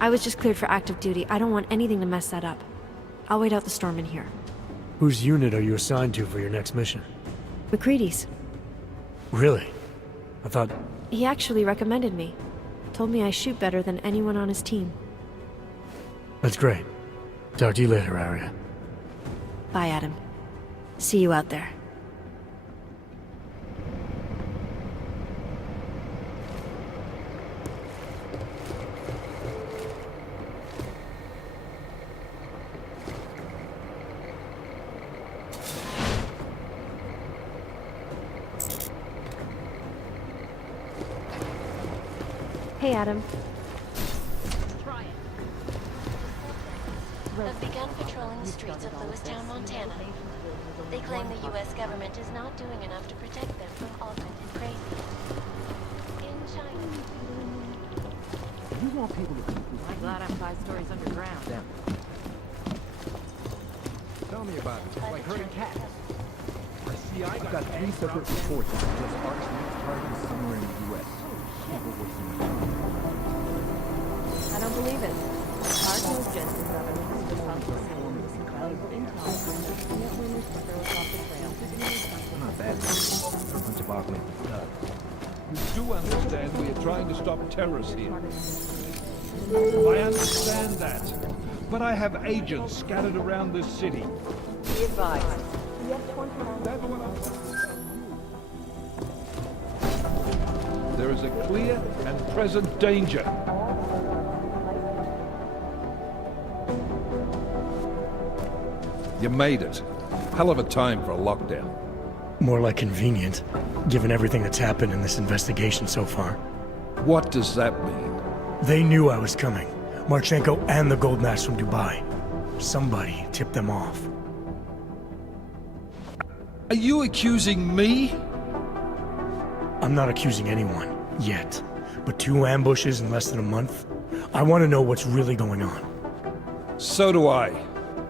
I was just cleared for active duty. I don't want anything to mess that up. I'll wait out the storm in here. Whose unit are you assigned to for your next mission? McCready's. Really? I thought... He actually recommended me. Told me I shoot better than anyone on his team. That's great. Talk to you later, Arya. Bye, Adam. See you out there. Hey, Adam. Have begun patrolling the streets of Lewistown, Montana. They claim the U.S. government is not doing enough to protect them from Alton and Crazy. In China. You want people to be... I'm glad I'm 5 stories underground. Damn. Tell me about it. Like herding cats. I've got 3 separate reports on just arson targets somewhere in the U.S. I don't believe it. Cardinal Jensen government is responsible for some valuable intel and yet rumors to throw us off the trail. Not bad. A bunch of augmented stuff. You do understand we are trying to stop terrorists here. I understand that. But I have agents scattered around this city. Be advised. That's what I'm... There is a clear and present danger. You made it. Hell of a time for a lockdown. More like convenient, given everything that's happened in this investigation so far. What does that mean? They knew I was coming. Marchenko and the gold mask from Dubai. Somebody tipped them off. Are you accusing me? I'm not accusing anyone, yet. But 2 ambushes in less than a month? I want to know what's really going on. So do I.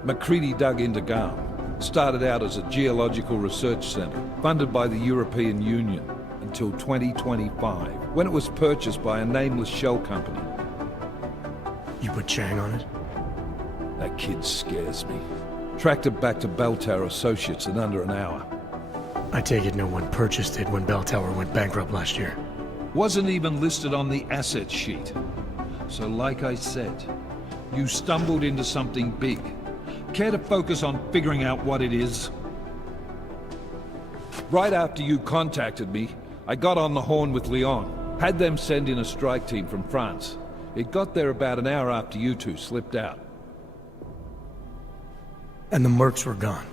McCready dug into Garm. Started out as a geological research center, funded by the European Union, until 2025, when it was purchased by a nameless shell company. You put Chang on it? That kid scares me. Tracked it back to Bell Tower Associates in under an hour. I take it no one purchased it when Bell Tower went bankrupt last year. Wasn't even listed on the asset sheet. So like I said, you stumbled into something big. Care to focus on figuring out what it is? Right after you contacted me, I got on the horn with Leon. Had them send in a strike team from France. It got there about an hour after you two slipped out. And the mercs were gone.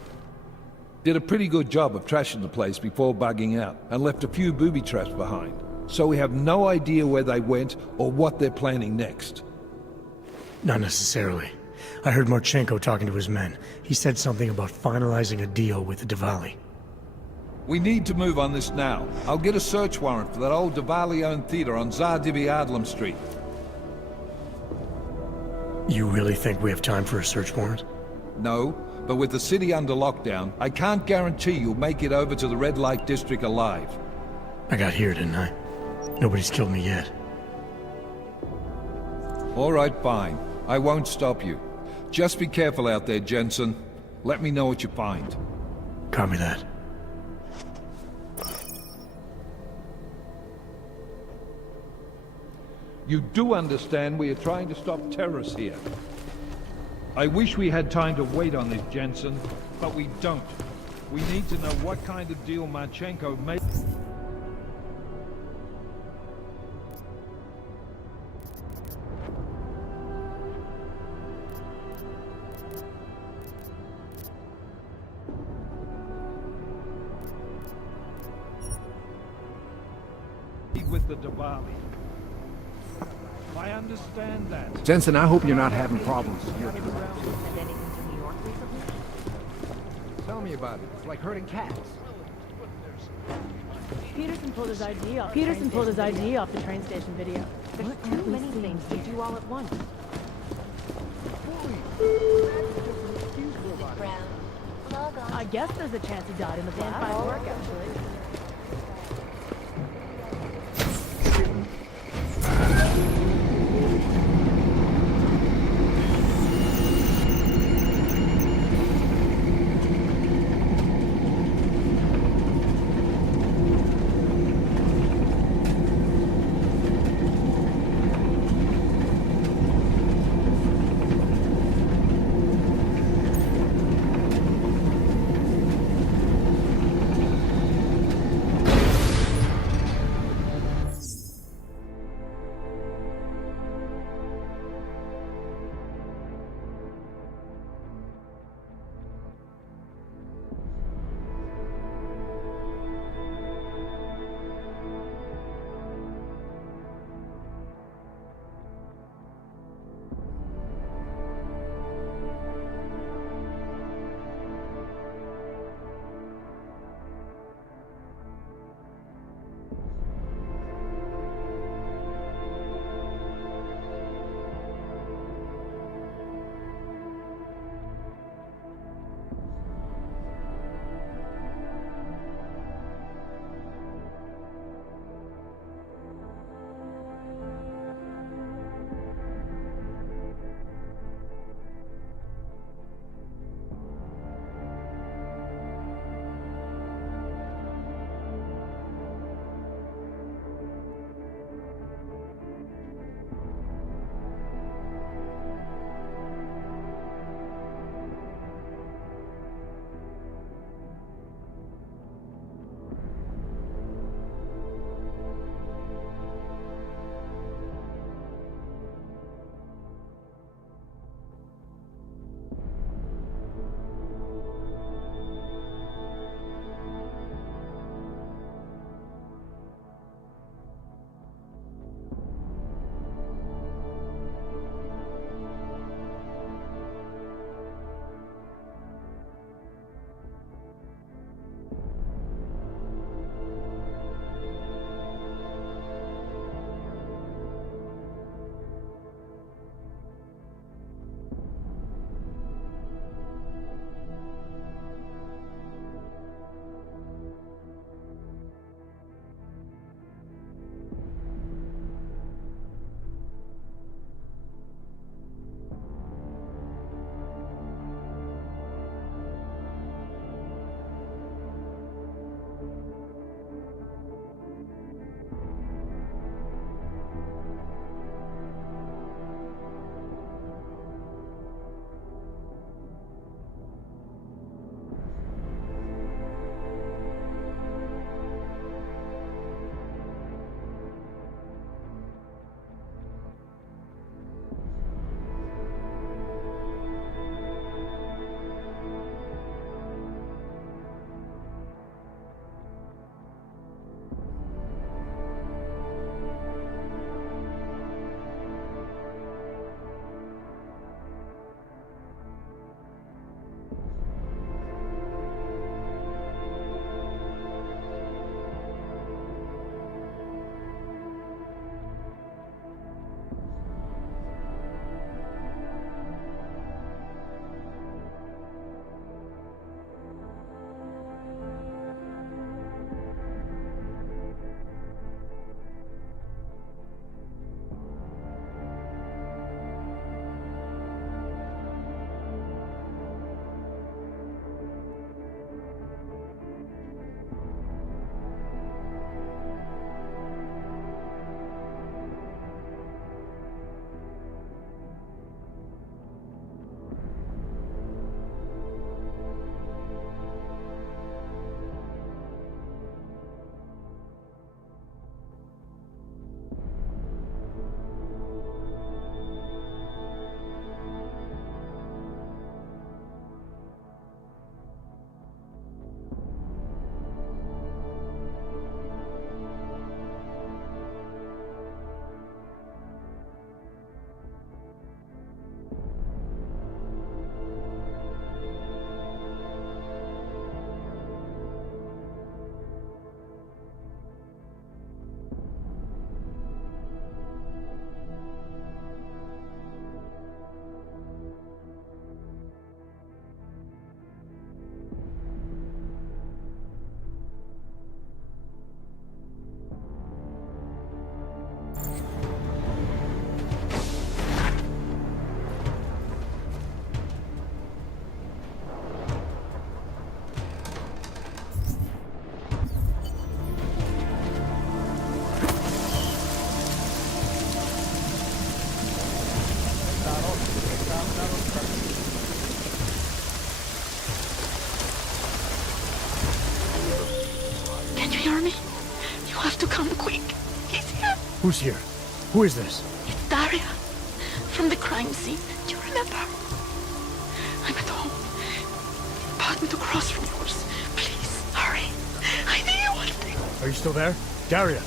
Did a pretty good job of trashing the place before bugging out, and left a few booby traps behind. So we have no idea where they went or what they're planning next. Not necessarily. I heard Marchenko talking to his men. He said something about finalizing a deal with the Diwali. We need to move on this now. I'll get a search warrant for that old Diwali-owned theater on Tsar Divi Adlam Street. You really think we have time for a search warrant? No, but with the city under lockdown, I can't guarantee you'll make it over to the Red Light District alive. I got here, didn't I? Nobody's killed me yet. All right, fine. I won't stop you. Just be careful out there, Jensen. Let me know what you find. Copy that. You do understand we are trying to stop terrorists here. I wish we had time to wait on this, Jensen, but we don't. We need to know what kind of deal Marchenko made. With the Diwali. I understand that. Jensen, I hope you're not having problems with your trip. Tell me about it. It's like herding cats. Peterson pulled his ID off. The train station video. There's too many things to do all at once. I guess there's a chance he died in the blast. Fine work, actually. Who's here? Who is this? It's Daria. From the crime scene. Do you remember? I'm at home. Apartment across from yours. Please, hurry. I need you one thing. Are you still there? Daria!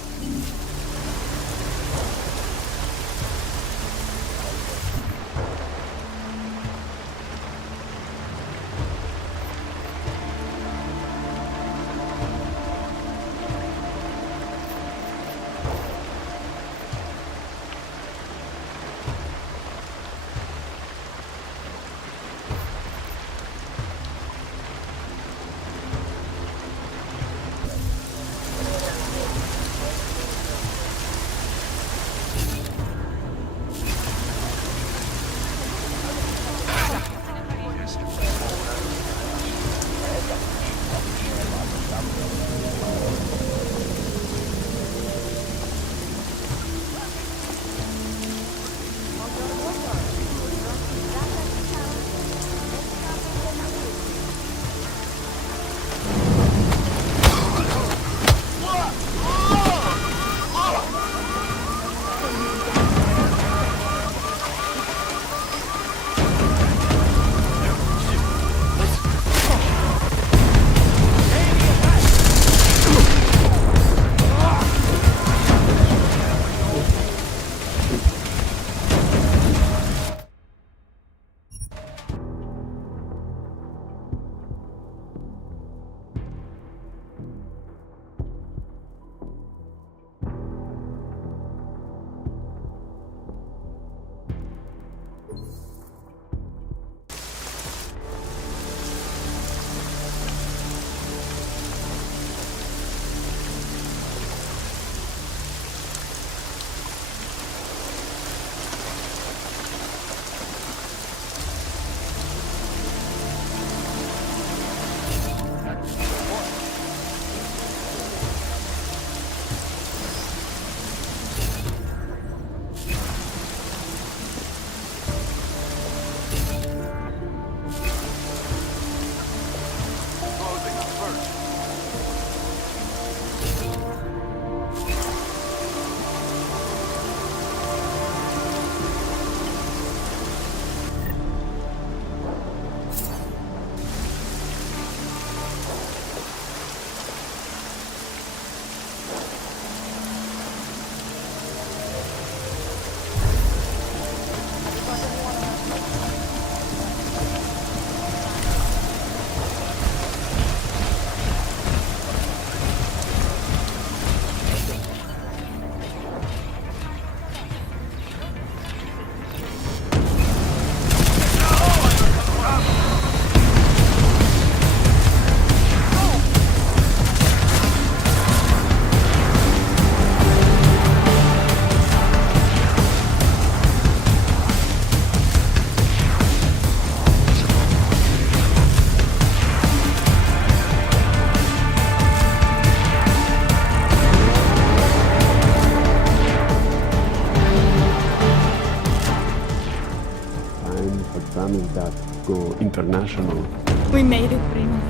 that go international. We made it, Primo.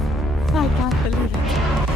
I can't believe it.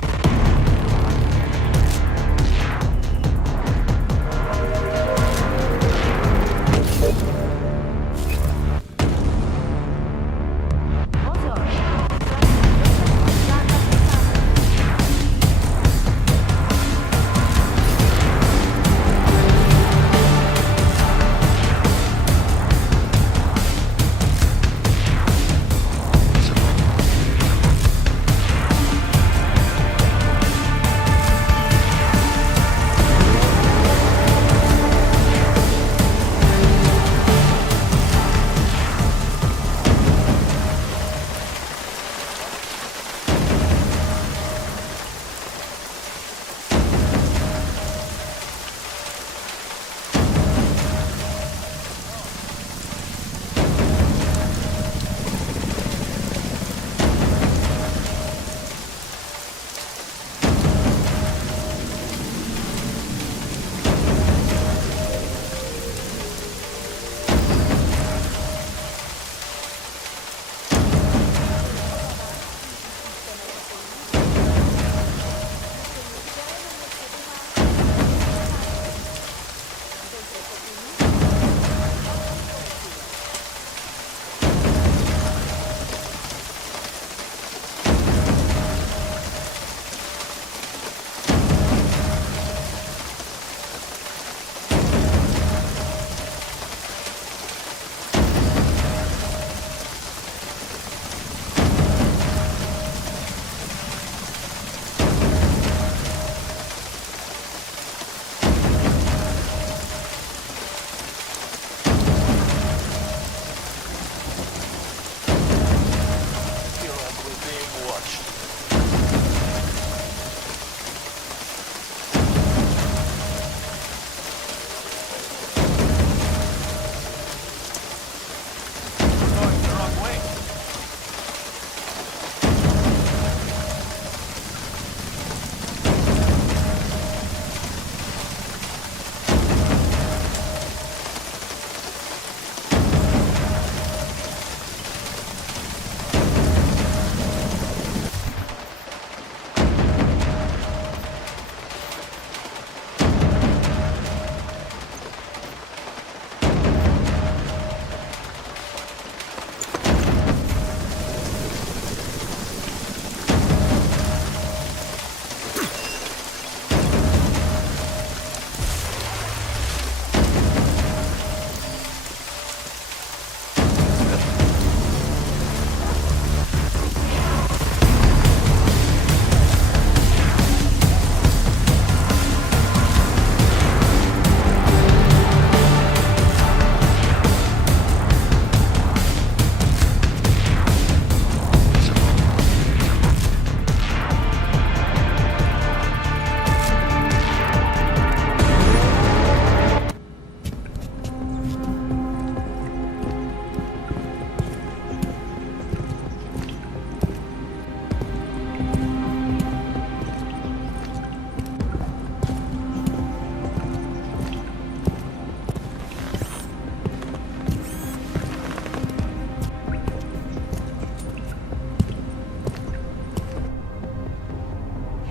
wrong way.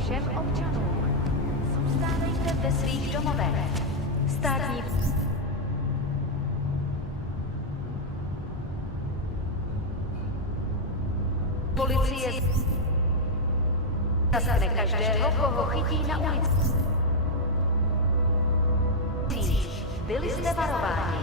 Všem občanům, zůstávejte ve svých domovech. Státní policie zasekne každého, koho chytí na ulici. Byli jste varováni.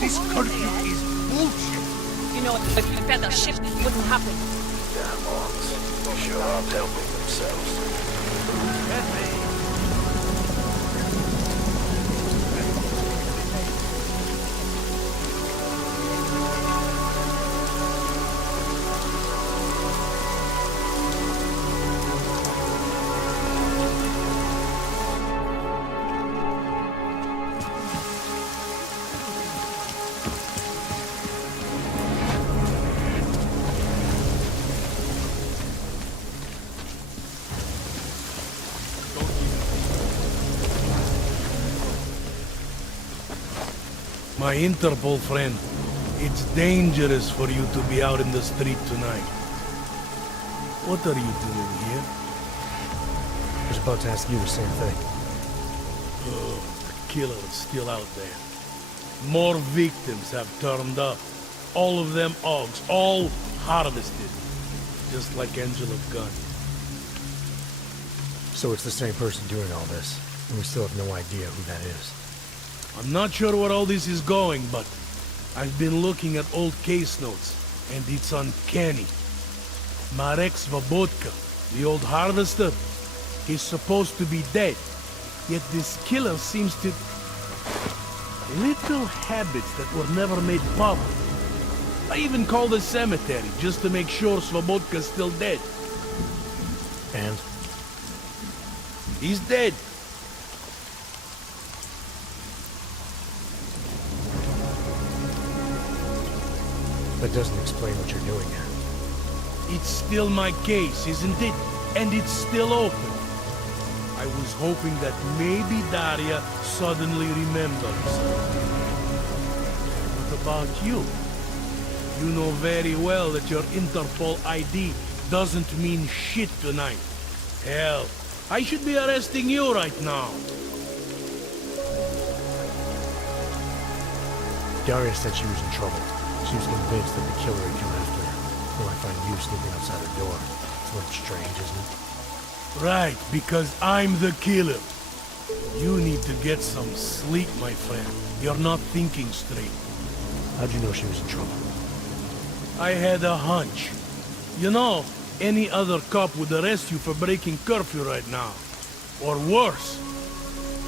This curfew is bullshit. You know, if you bet the shit wouldn't happen. Damn orcs. They sure aren't helping themselves. My Interpol friend, it's dangerous for you to be out in the street tonight. What are you doing here? I was about to ask you the same thing. Oh, the killer is still out there. More victims have turned up. All of them Augs, all harvested. Just like Angela Gunn. So it's the same person doing all this, and we still have no idea who that is. I'm not sure where all this is going, but I've been looking at old case notes, and it's uncanny. Marek Svobotka, the old harvester, he's supposed to be dead. Yet this killer seems to... little habits that were never made public. I even called the cemetery just to make sure Svobodka's still dead. And? He's dead. That doesn't explain what you're doing here. It's still my case, isn't it? And it's still open. I was hoping that maybe Daria suddenly remembers. What about you? You know very well that your Interpol ID doesn't mean shit tonight. Hell, I should be arresting you right now. Daria said she was in trouble. She was convinced that the killer had come after her. Well, I find you sleeping outside her door. It's a little strange, isn't it? Right, because I'm the killer. You need to get some sleep, my friend. You're not thinking straight. How'd you know she was in trouble? I had a hunch. You know, any other cop would arrest you for breaking curfew right now. Or worse.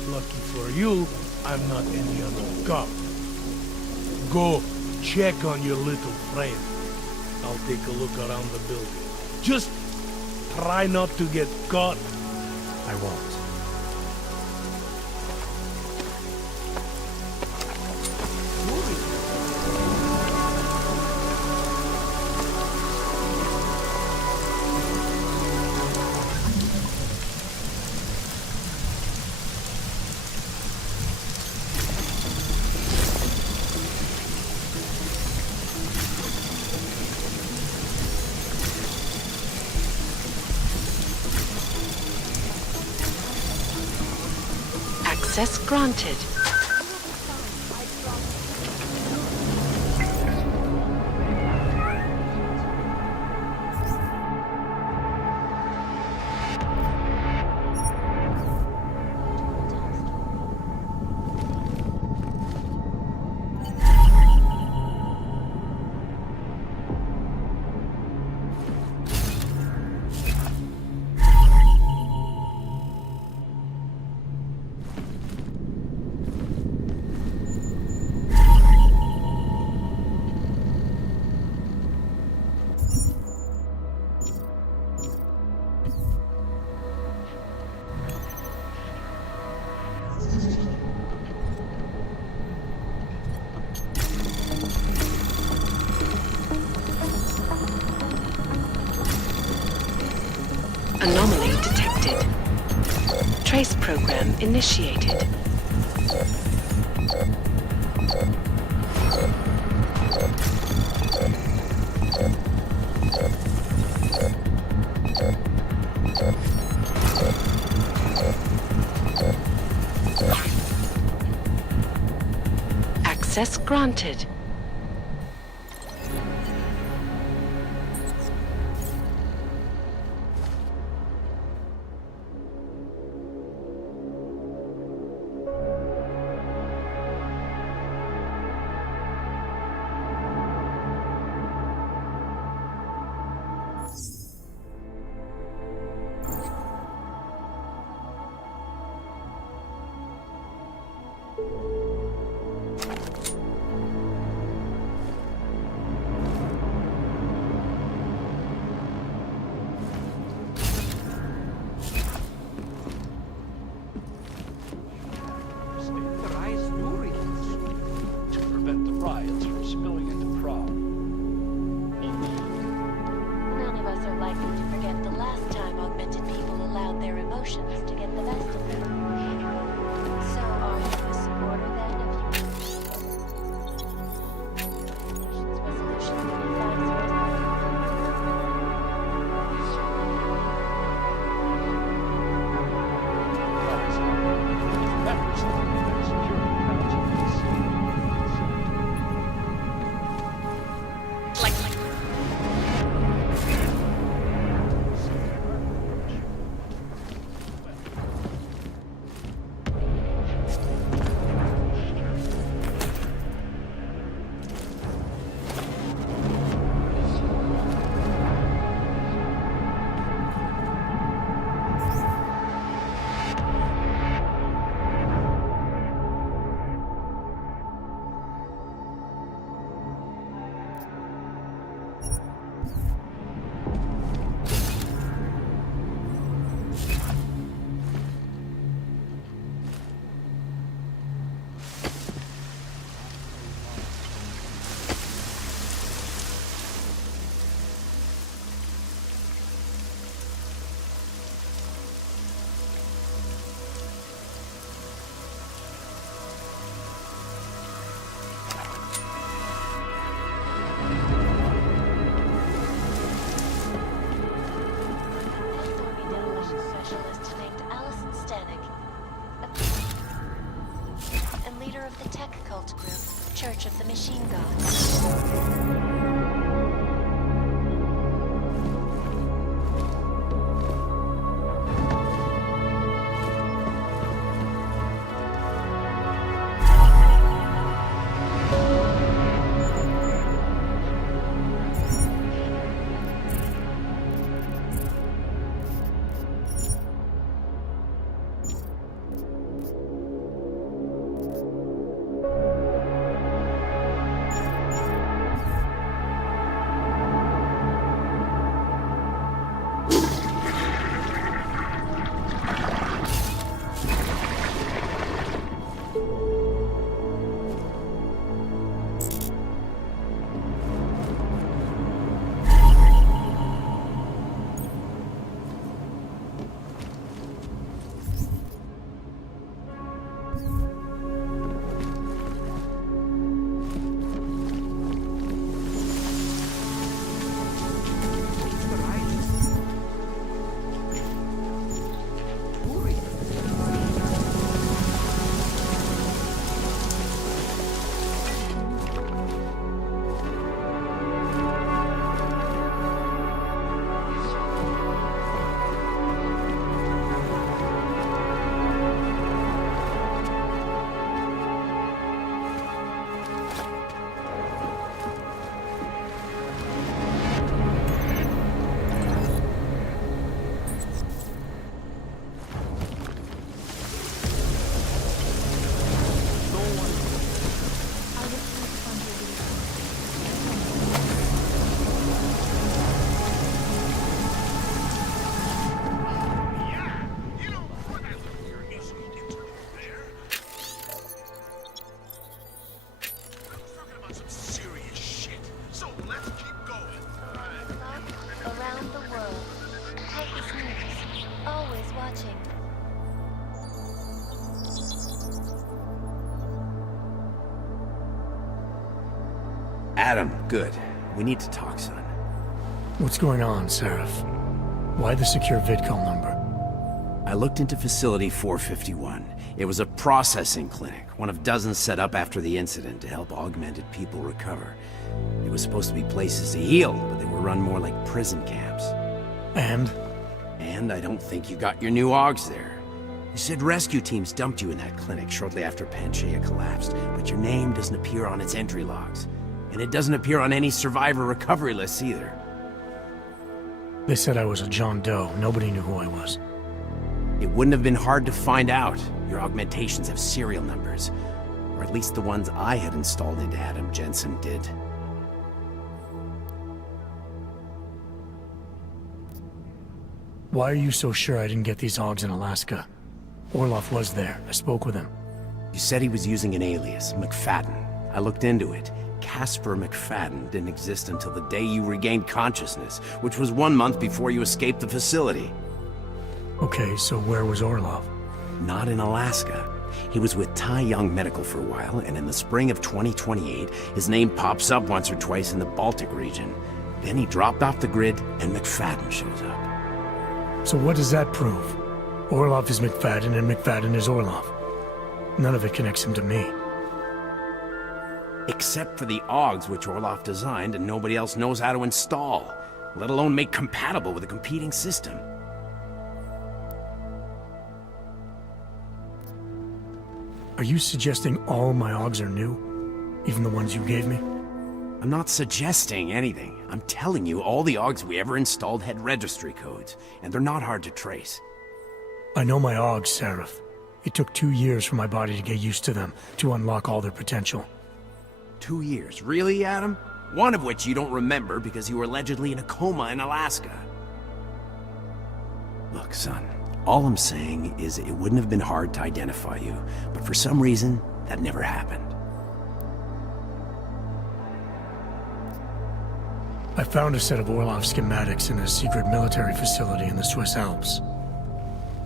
Lucky for you, I'm not any other cop. Go, check on your little friend. I'll take a look around the building. Just try not to get caught. I won't. Access granted. Anomaly detected. Trace program initiated. Access granted. to prevent the riots from spilling into Prague. None of us are likely to forget the last time augmented people allowed their emotions to get the best of them. So are you a supporter then of Resolution 3505? tech cult group, Church of the Machine God. Adam, good. We need to talk, son. What's going on, Seraph? Why the secure vidcall number? I looked into Facility 451. It was a processing clinic, one of dozens set up after the incident to help augmented people recover. It was supposed to be places to heal, but they were run more like prison camps. And? And I don't think you got your new AUGs there. You said rescue teams dumped you in that clinic shortly after Panchaea collapsed, but your name doesn't appear on its entry logs. And it doesn't appear on any survivor recovery lists either. They said I was a John Doe. Nobody knew who I was. It wouldn't have been hard to find out. Your augmentations have serial numbers. Or at least the ones I had installed into Adam Jensen did. Why are you so sure I didn't get these AUGs in Alaska? Orloff was there. I spoke with him. You said he was using an alias, McFadden. I looked into it. Casper McFadden didn't exist until the day you regained consciousness, which was 1 month before you escaped the facility. Okay, so where was Orloff? Not in Alaska. He was with Tai Young Medical for a while, and in the spring of 2028, his name pops up once or twice in the Baltic region. Then he dropped off the grid, and McFadden shows up. So what does that prove? Orloff is McFadden, and McFadden is Orloff. None of it connects him to me. Except for the AUGs which Orloff designed and nobody else knows how to install, let alone make compatible with a competing system. Are you suggesting all my AUGs are new? Even the ones you gave me? I'm not suggesting anything. I'm telling you all the AUGs we ever installed had registry codes, and they're not hard to trace. I know my AUGs, Seraph. It took 2 years for my body to get used to them, to unlock all their potential. 2 years? Really, Adam? One of which you don't remember because you were allegedly in a coma in Alaska. Look, son, all I'm saying is it wouldn't have been hard to identify you, but for some reason, that never happened. I found a set of Orloff schematics in a secret military facility in the Swiss Alps.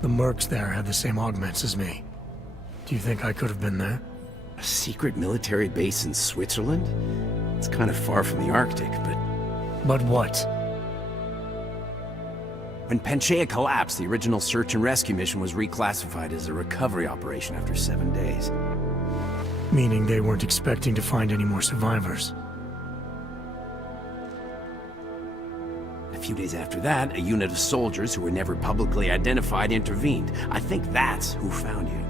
The mercs there had the same augments as me. Do you think I could have been there? A secret military base in Switzerland? It's kind of far from the Arctic, but... But what? When Panchaea collapsed, the original search and rescue mission was reclassified as a recovery operation after 7 days. Meaning they weren't expecting to find any more survivors. A few days after that, a unit of soldiers who were never publicly identified intervened. I think that's who found you.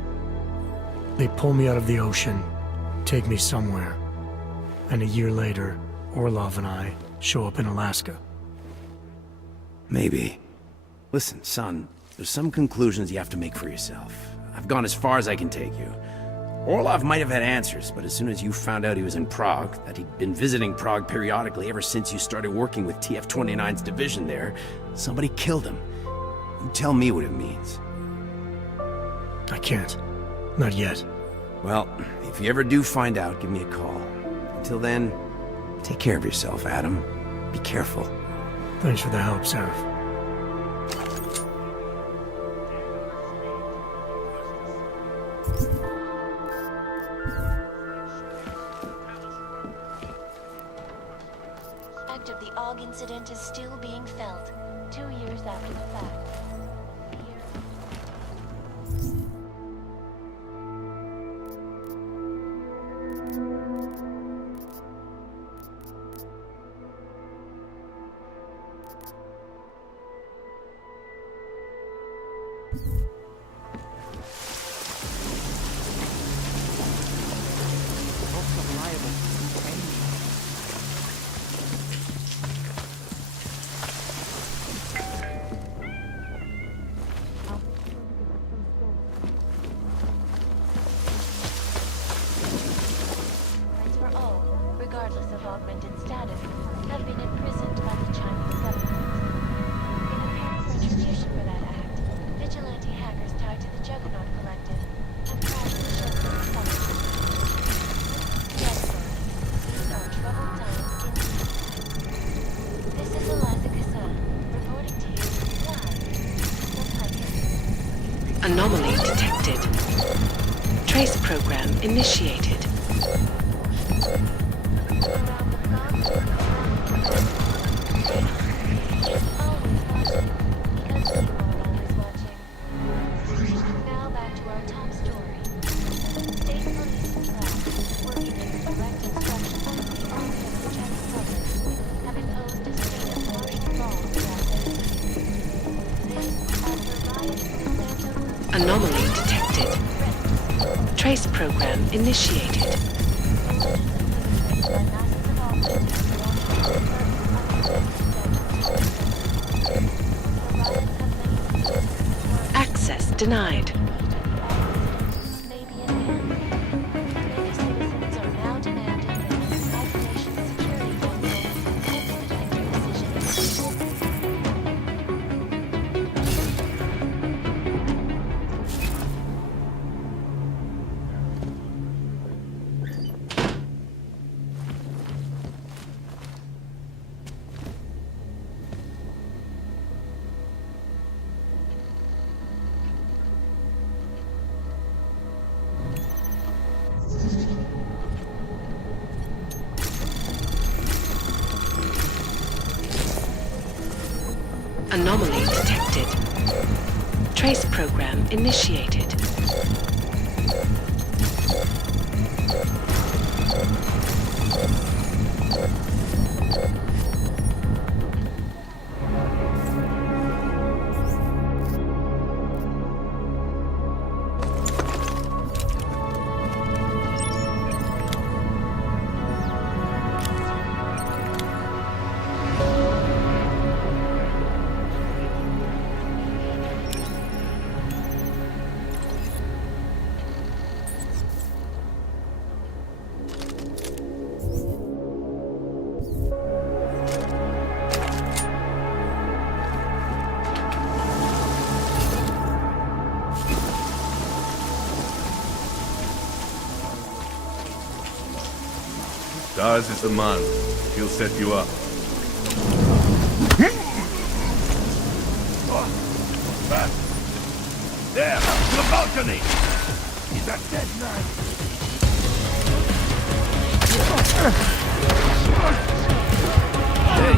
They pull me out of the ocean, take me somewhere. And a year later, Orlov and I show up in Alaska. Maybe. Listen, son, there's some conclusions you have to make for yourself. I've gone as far as I can take you. Orlov might have had answers, but as soon as you found out he was in Prague, that he'd been visiting Prague periodically ever since you started working with TF-29's division there, somebody killed him. You tell me what it means. I can't. Not yet. Well, if you ever do find out, give me a call. Until then, take care of yourself, Adam. Be careful. Thanks for the help, Seraph. The impact of the AUG incident is still being felt, 2 years after the fact. Regardless of augmented status, have been imprisoned by the Chinese government. In apparent retribution for that act, vigilante hackers tied to the Juggernaut Collective have crashed the shuttle site. Yes, sir. These are troubled times indeed. This is Eliza Kassan, reporting to you live from Hyper. Anomaly detected. Trace program initiated. Now back to our top story. State police and labs, working under direct instructions from the army of the Chinese government, have imposed a state of martial law throughout their city. This after riots in the Santo Anomaly detected. Trace program initiated. Access denied. Anomaly detected. Trace program initiated. Daz is the man. He'll set you up. There, to the balcony! He's a dead man! Hey,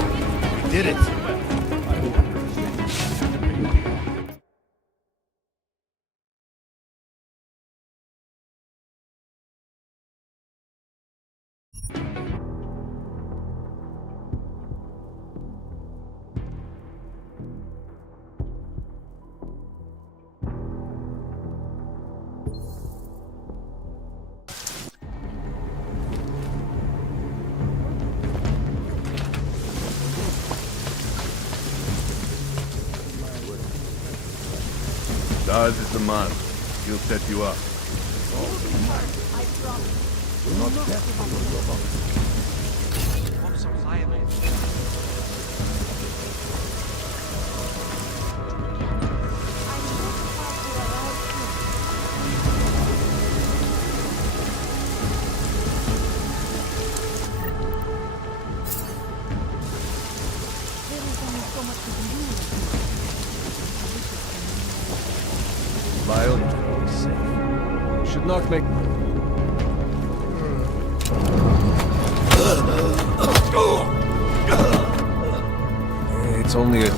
we did it! Daz is the man. He'll set you up. Lyle, safe. Should not make... It's only a...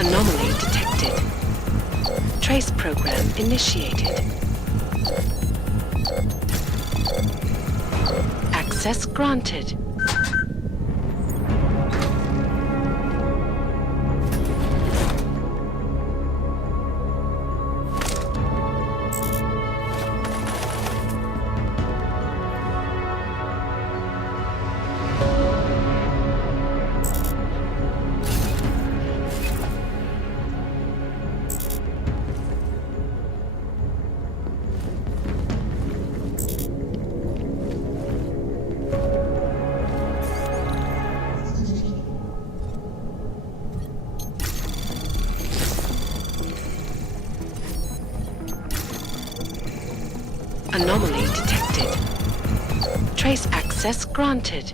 Anomaly detected. Trace program initiated. Access granted. Anomaly detected. Trace access granted.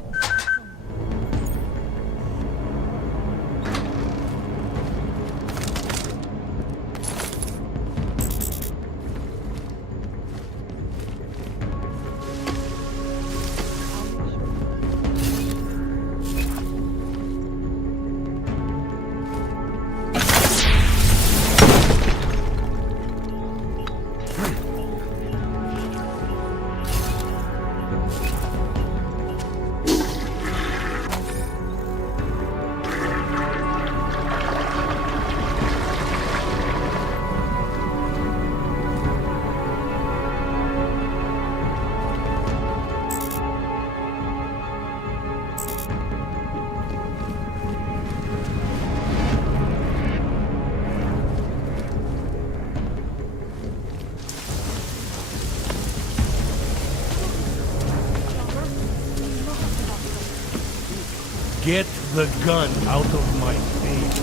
Get the gun out of my face.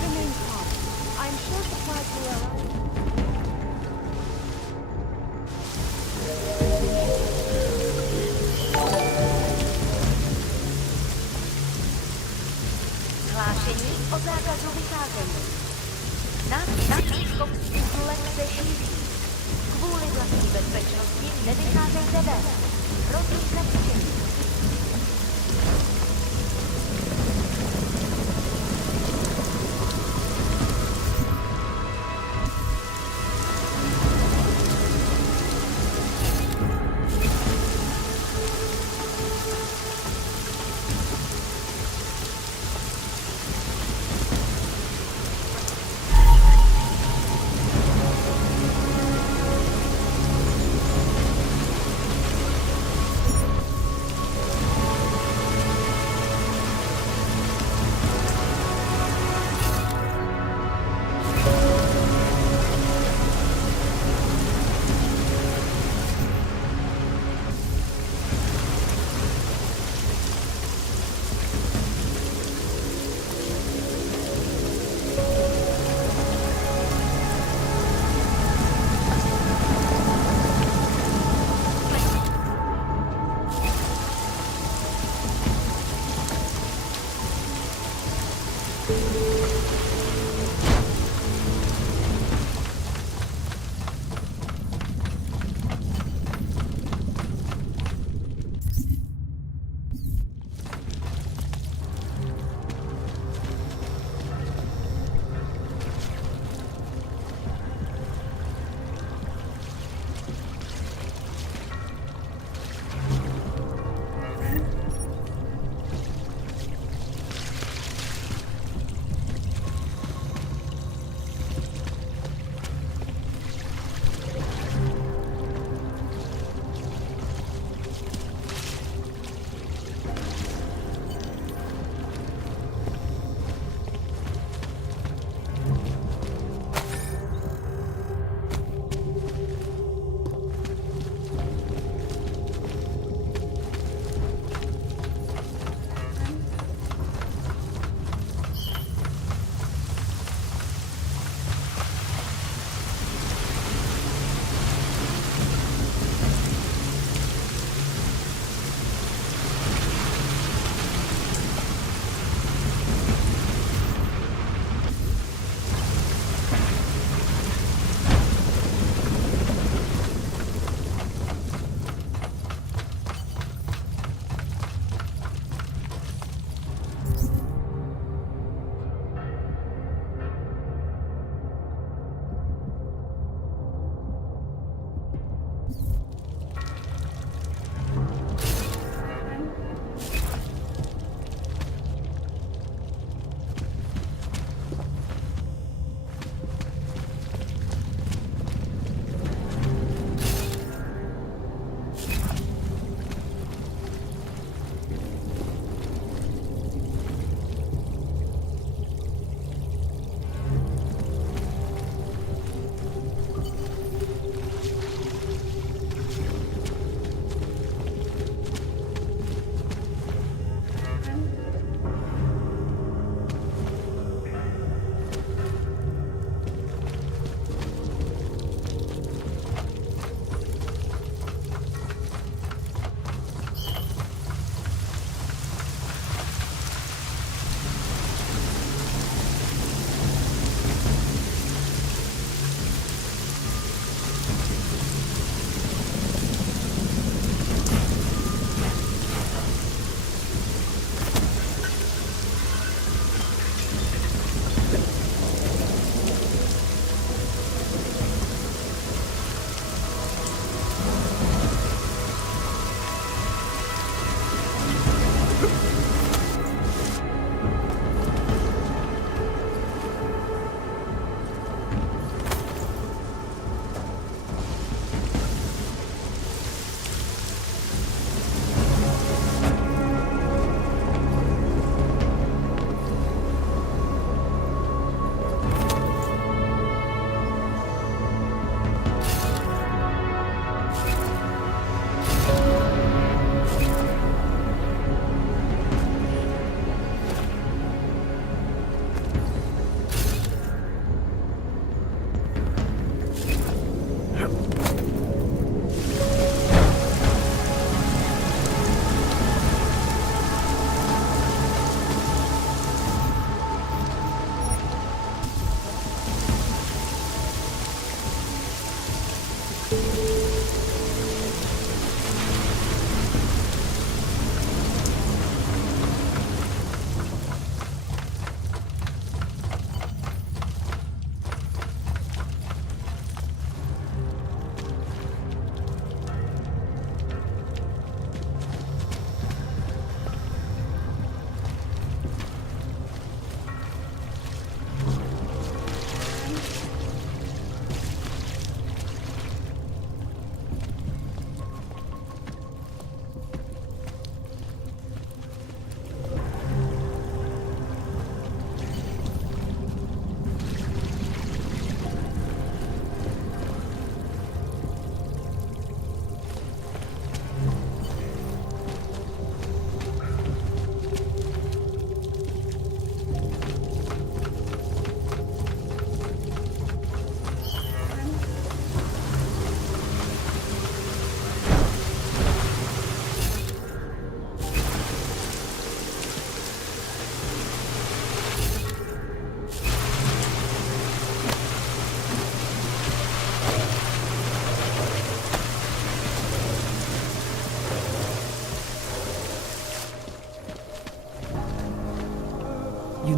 Remain calm. I'm sure supplies will arrive. Hlášení o zákazu vycházení. Nadvýškový útulek se šíří. Kvůli vlastní bezpečnosti nevycházejte ven. Hrozí zatčení.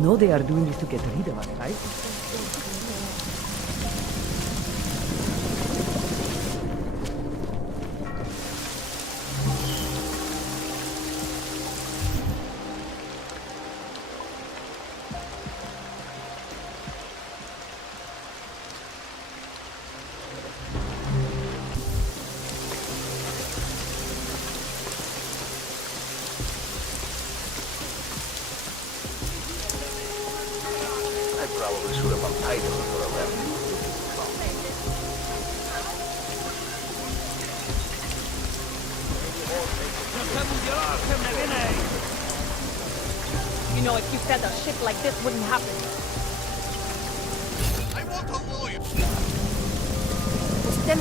know they are doing this to get rid of us, right? I probably should have untied him before I left. You know, if you said a shit like this wouldn't happen. I want a lawyer. Usted.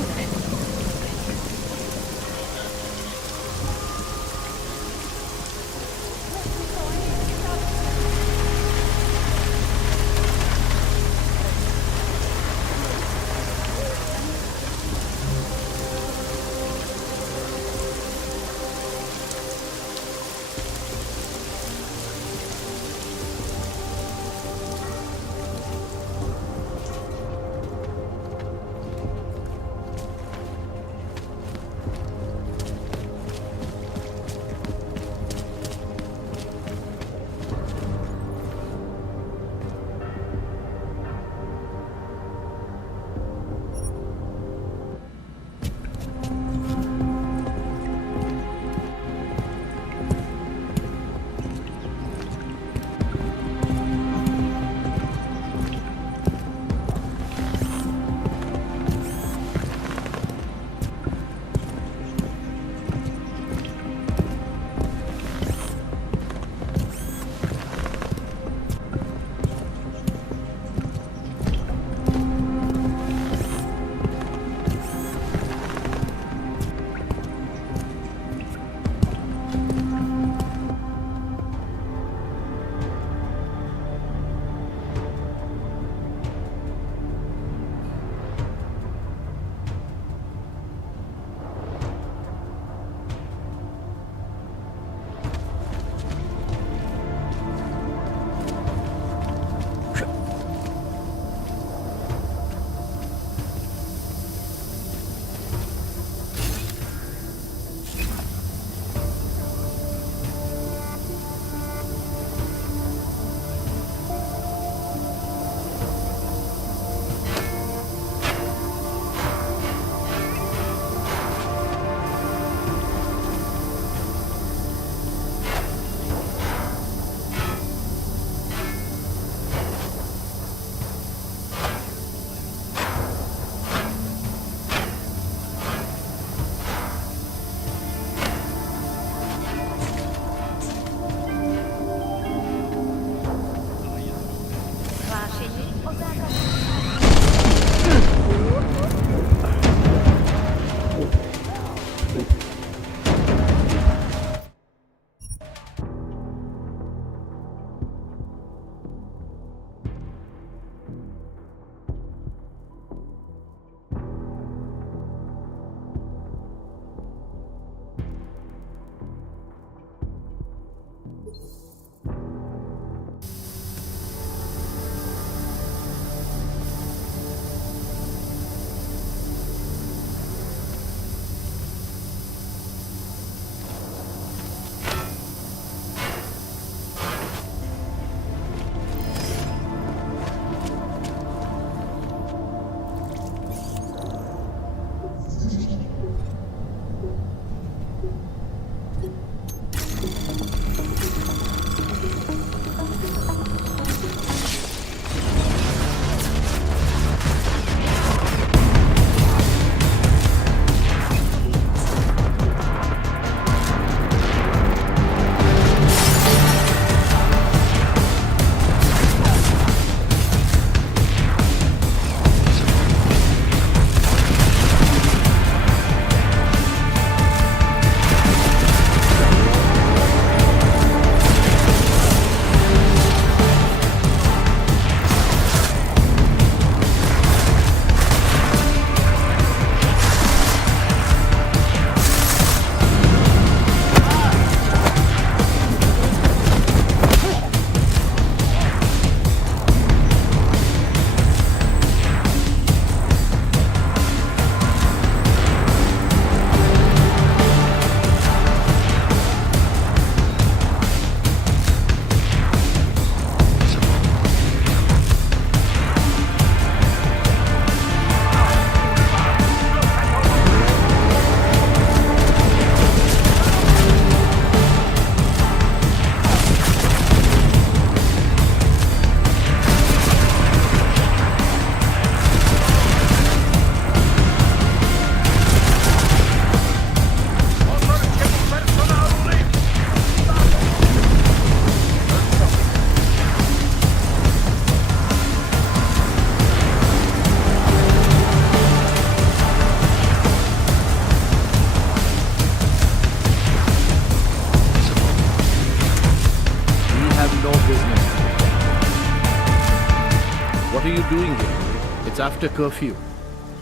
It's after curfew.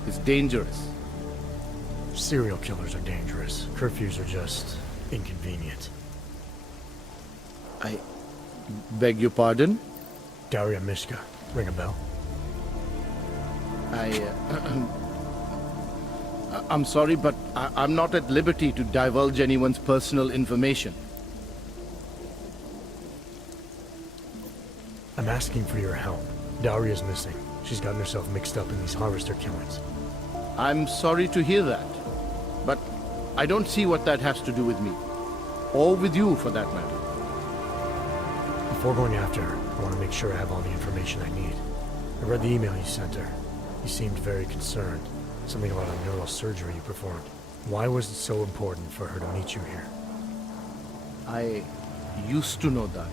It's dangerous. Serial killers are dangerous. Curfews are just inconvenient. I beg your pardon? Daria Mishka. Ring a bell? I'm sorry, but I'm not at liberty to divulge anyone's personal information. I'm asking for your help. Daria's missing. She's gotten herself mixed up in these harvester killings. I'm sorry to hear that, but I don't see what that has to do with me. Or with you, for that matter. Before going after her, I want to make sure I have all the information I need. I read the email you sent her. You seemed very concerned. Something about a neural surgery you performed. Why was it so important for her to meet you here? I used to know Daria.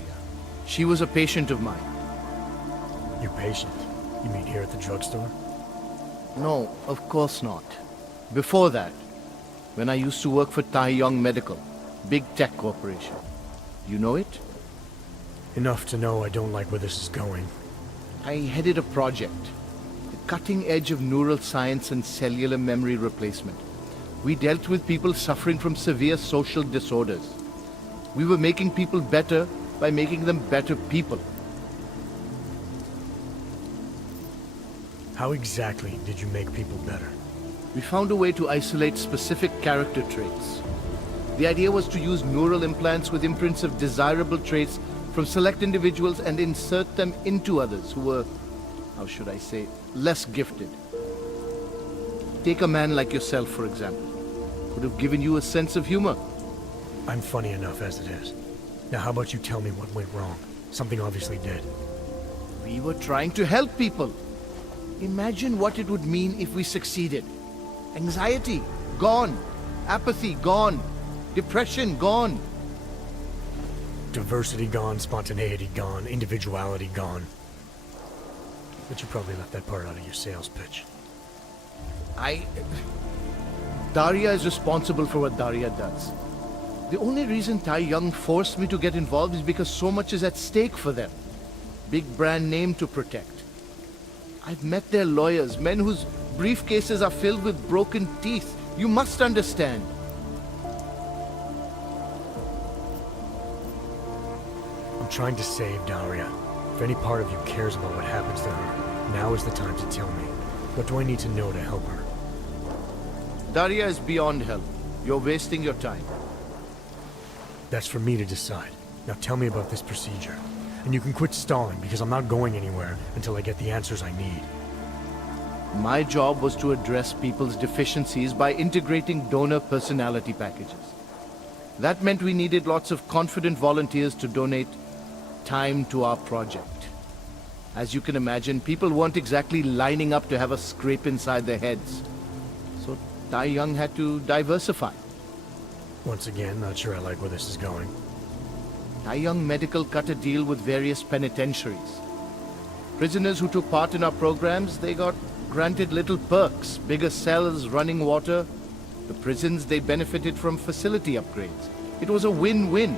She was a patient of mine. Your patient? You mean here at the drugstore? No, of course not. Before that, when I used to work for Taiyong Medical, big tech corporation. You know it? Enough to know I don't like where this is going. I headed a project. The cutting edge of neural science and cellular memory replacement. We dealt with people suffering from severe social disorders. We were making people better by making them better people. How exactly did you make people better? We found a way to isolate specific character traits. The idea was to use neural implants with imprints of desirable traits from select individuals and insert them into others who were, how should I say, less gifted. Take a man like yourself, for example. Could have given you a sense of humor. I'm funny enough as it is. Now how about you tell me what went wrong? Something obviously did. We were trying to help people. Imagine what it would mean if we succeeded. Anxiety, gone. Apathy, gone. Depression, gone. Diversity gone, spontaneity gone, individuality gone. But you probably left that part out of your sales pitch. Daria is responsible for what Daria does. The only reason Taiyong forced me to get involved is because so much is at stake for them. Big brand name to protect. I've met their lawyers, men whose briefcases are filled with broken teeth. You must understand. I'm trying to save Daria. If any part of you cares about what happens to her, now is the time to tell me. What do I need to know to help her? Daria is beyond help. You're wasting your time. That's for me to decide. Now tell me about this procedure. And you can quit stalling, because I'm not going anywhere until I get the answers I need. My job was to address people's deficiencies by integrating donor personality packages. That meant we needed lots of confident volunteers to donate time to our project. As you can imagine, people weren't exactly lining up to have a scrape inside their heads. So Taiyong had to diversify. Once again, not sure I like where this is going. Taiyong Medical cut a deal with various penitentiaries. Prisoners who took part in our programs, they got granted little perks, bigger cells, running water. The prisons, they benefited from facility upgrades. It was a win-win.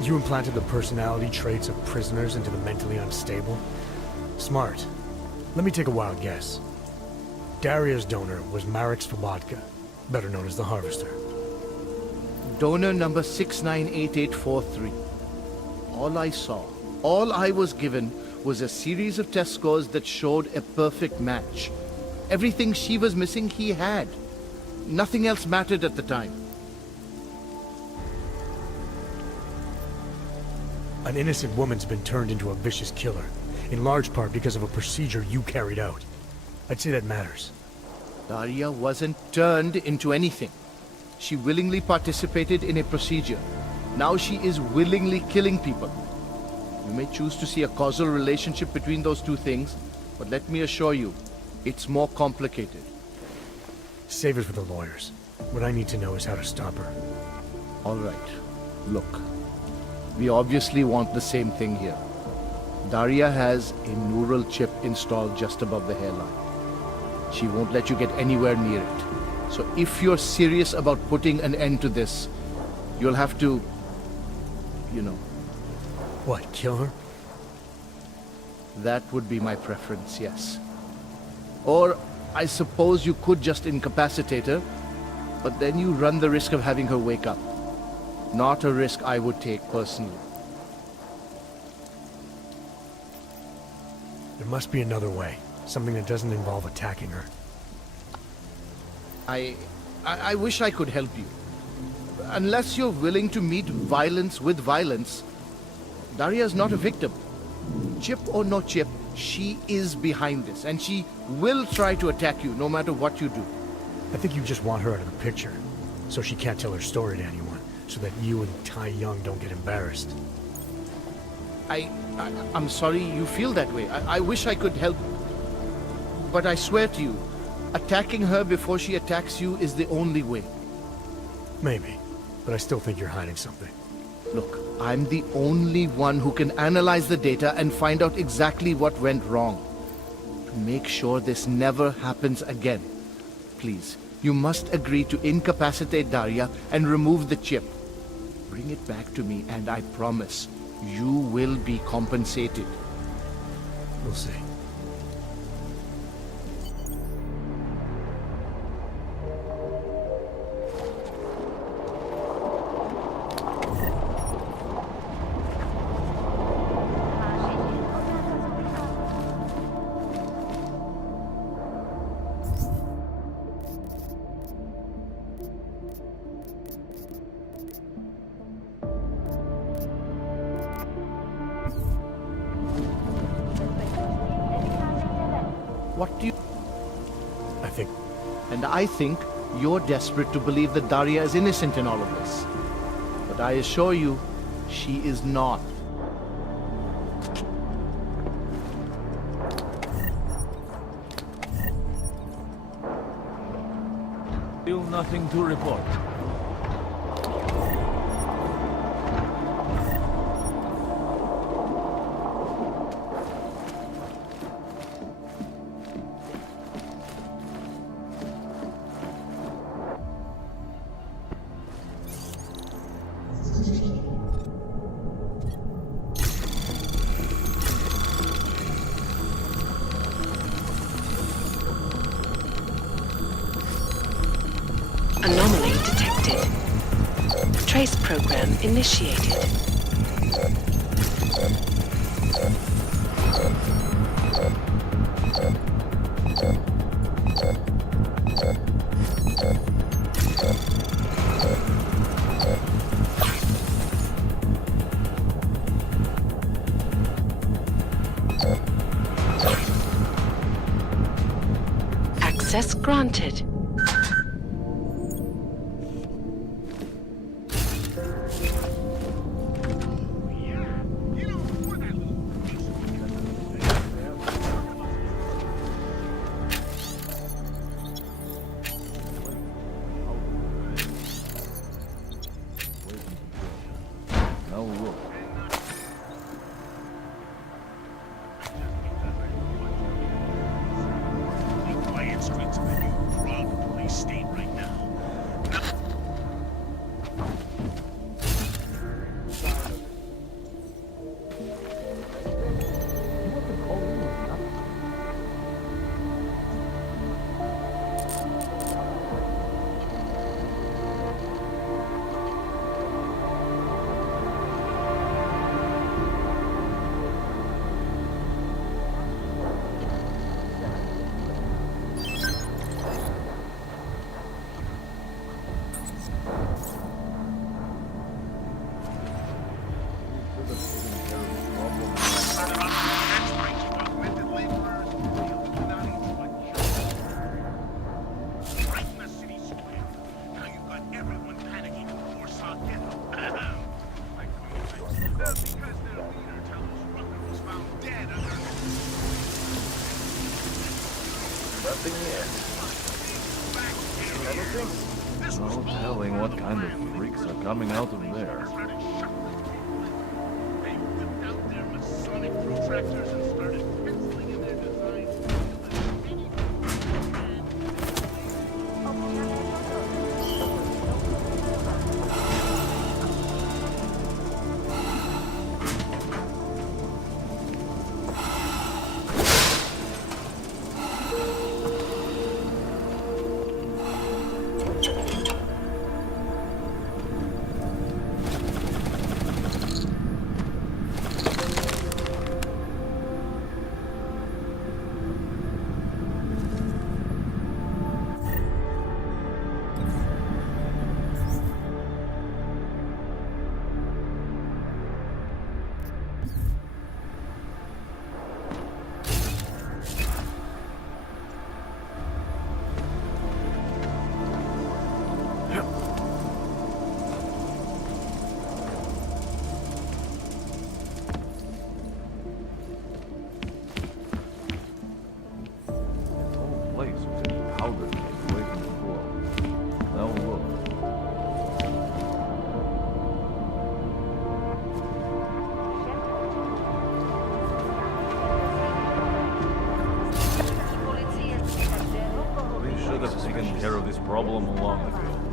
You implanted the personality traits of prisoners into the mentally unstable? Smart. Let me take a wild guess. Daria's donor was Marek Svobotka, better known as the Harvester. Donor number 698843. All I saw, all I was given, was a series of test scores that showed a perfect match. Everything she was missing, he had. Nothing else mattered at the time. An innocent woman's been turned into a vicious killer, in large part because of a procedure you carried out. I'd say that matters. Daria wasn't turned into anything. She willingly participated in a procedure. Now she is willingly killing people. You may choose to see a causal relationship between those two things, but let me assure you, it's more complicated. Save it for the lawyers. What I need to know is how to stop her. All right. Look, we obviously want the same thing here. Daria has a neural chip installed just above the hairline. She won't let you get anywhere near it. So if you're serious about putting an end to this, you'll have to, you know. What, kill her? That would be my preference, yes. Or I suppose you could just incapacitate her, but then you run the risk of having her wake up. Not a risk I would take personally. There must be another way. Something that doesn't involve attacking her. I wish I could help you. Unless you're willing to meet violence with violence, Daria is not a victim. Chip or no chip, she is behind this, and she will try to attack you no matter what you do. I think you just want her out of the picture, so she can't tell her story to anyone, so that you and Tai Young don't get embarrassed. I'm sorry you feel that way. I wish I could help. But I swear to you, attacking her before she attacks you is the only way. Maybe, but I still think you're hiding something. Look, I'm the only one who can analyze the data and find out exactly what went wrong. To make sure this never happens again. Please, you must agree to incapacitate Daria and remove the chip. Bring it back to me and I promise you will be compensated. We'll see. What do you... I think... And I think you're desperate to believe that Daria is innocent in all of this. But I assure you, she is not. Still nothing to report. Anomaly detected. Trace program initiated. Access granted. Nothing yet. Anything? No telling what kind of freaks are coming out of there. place with any powder away from the floor. Now look. We should have taken care of this problem long ago.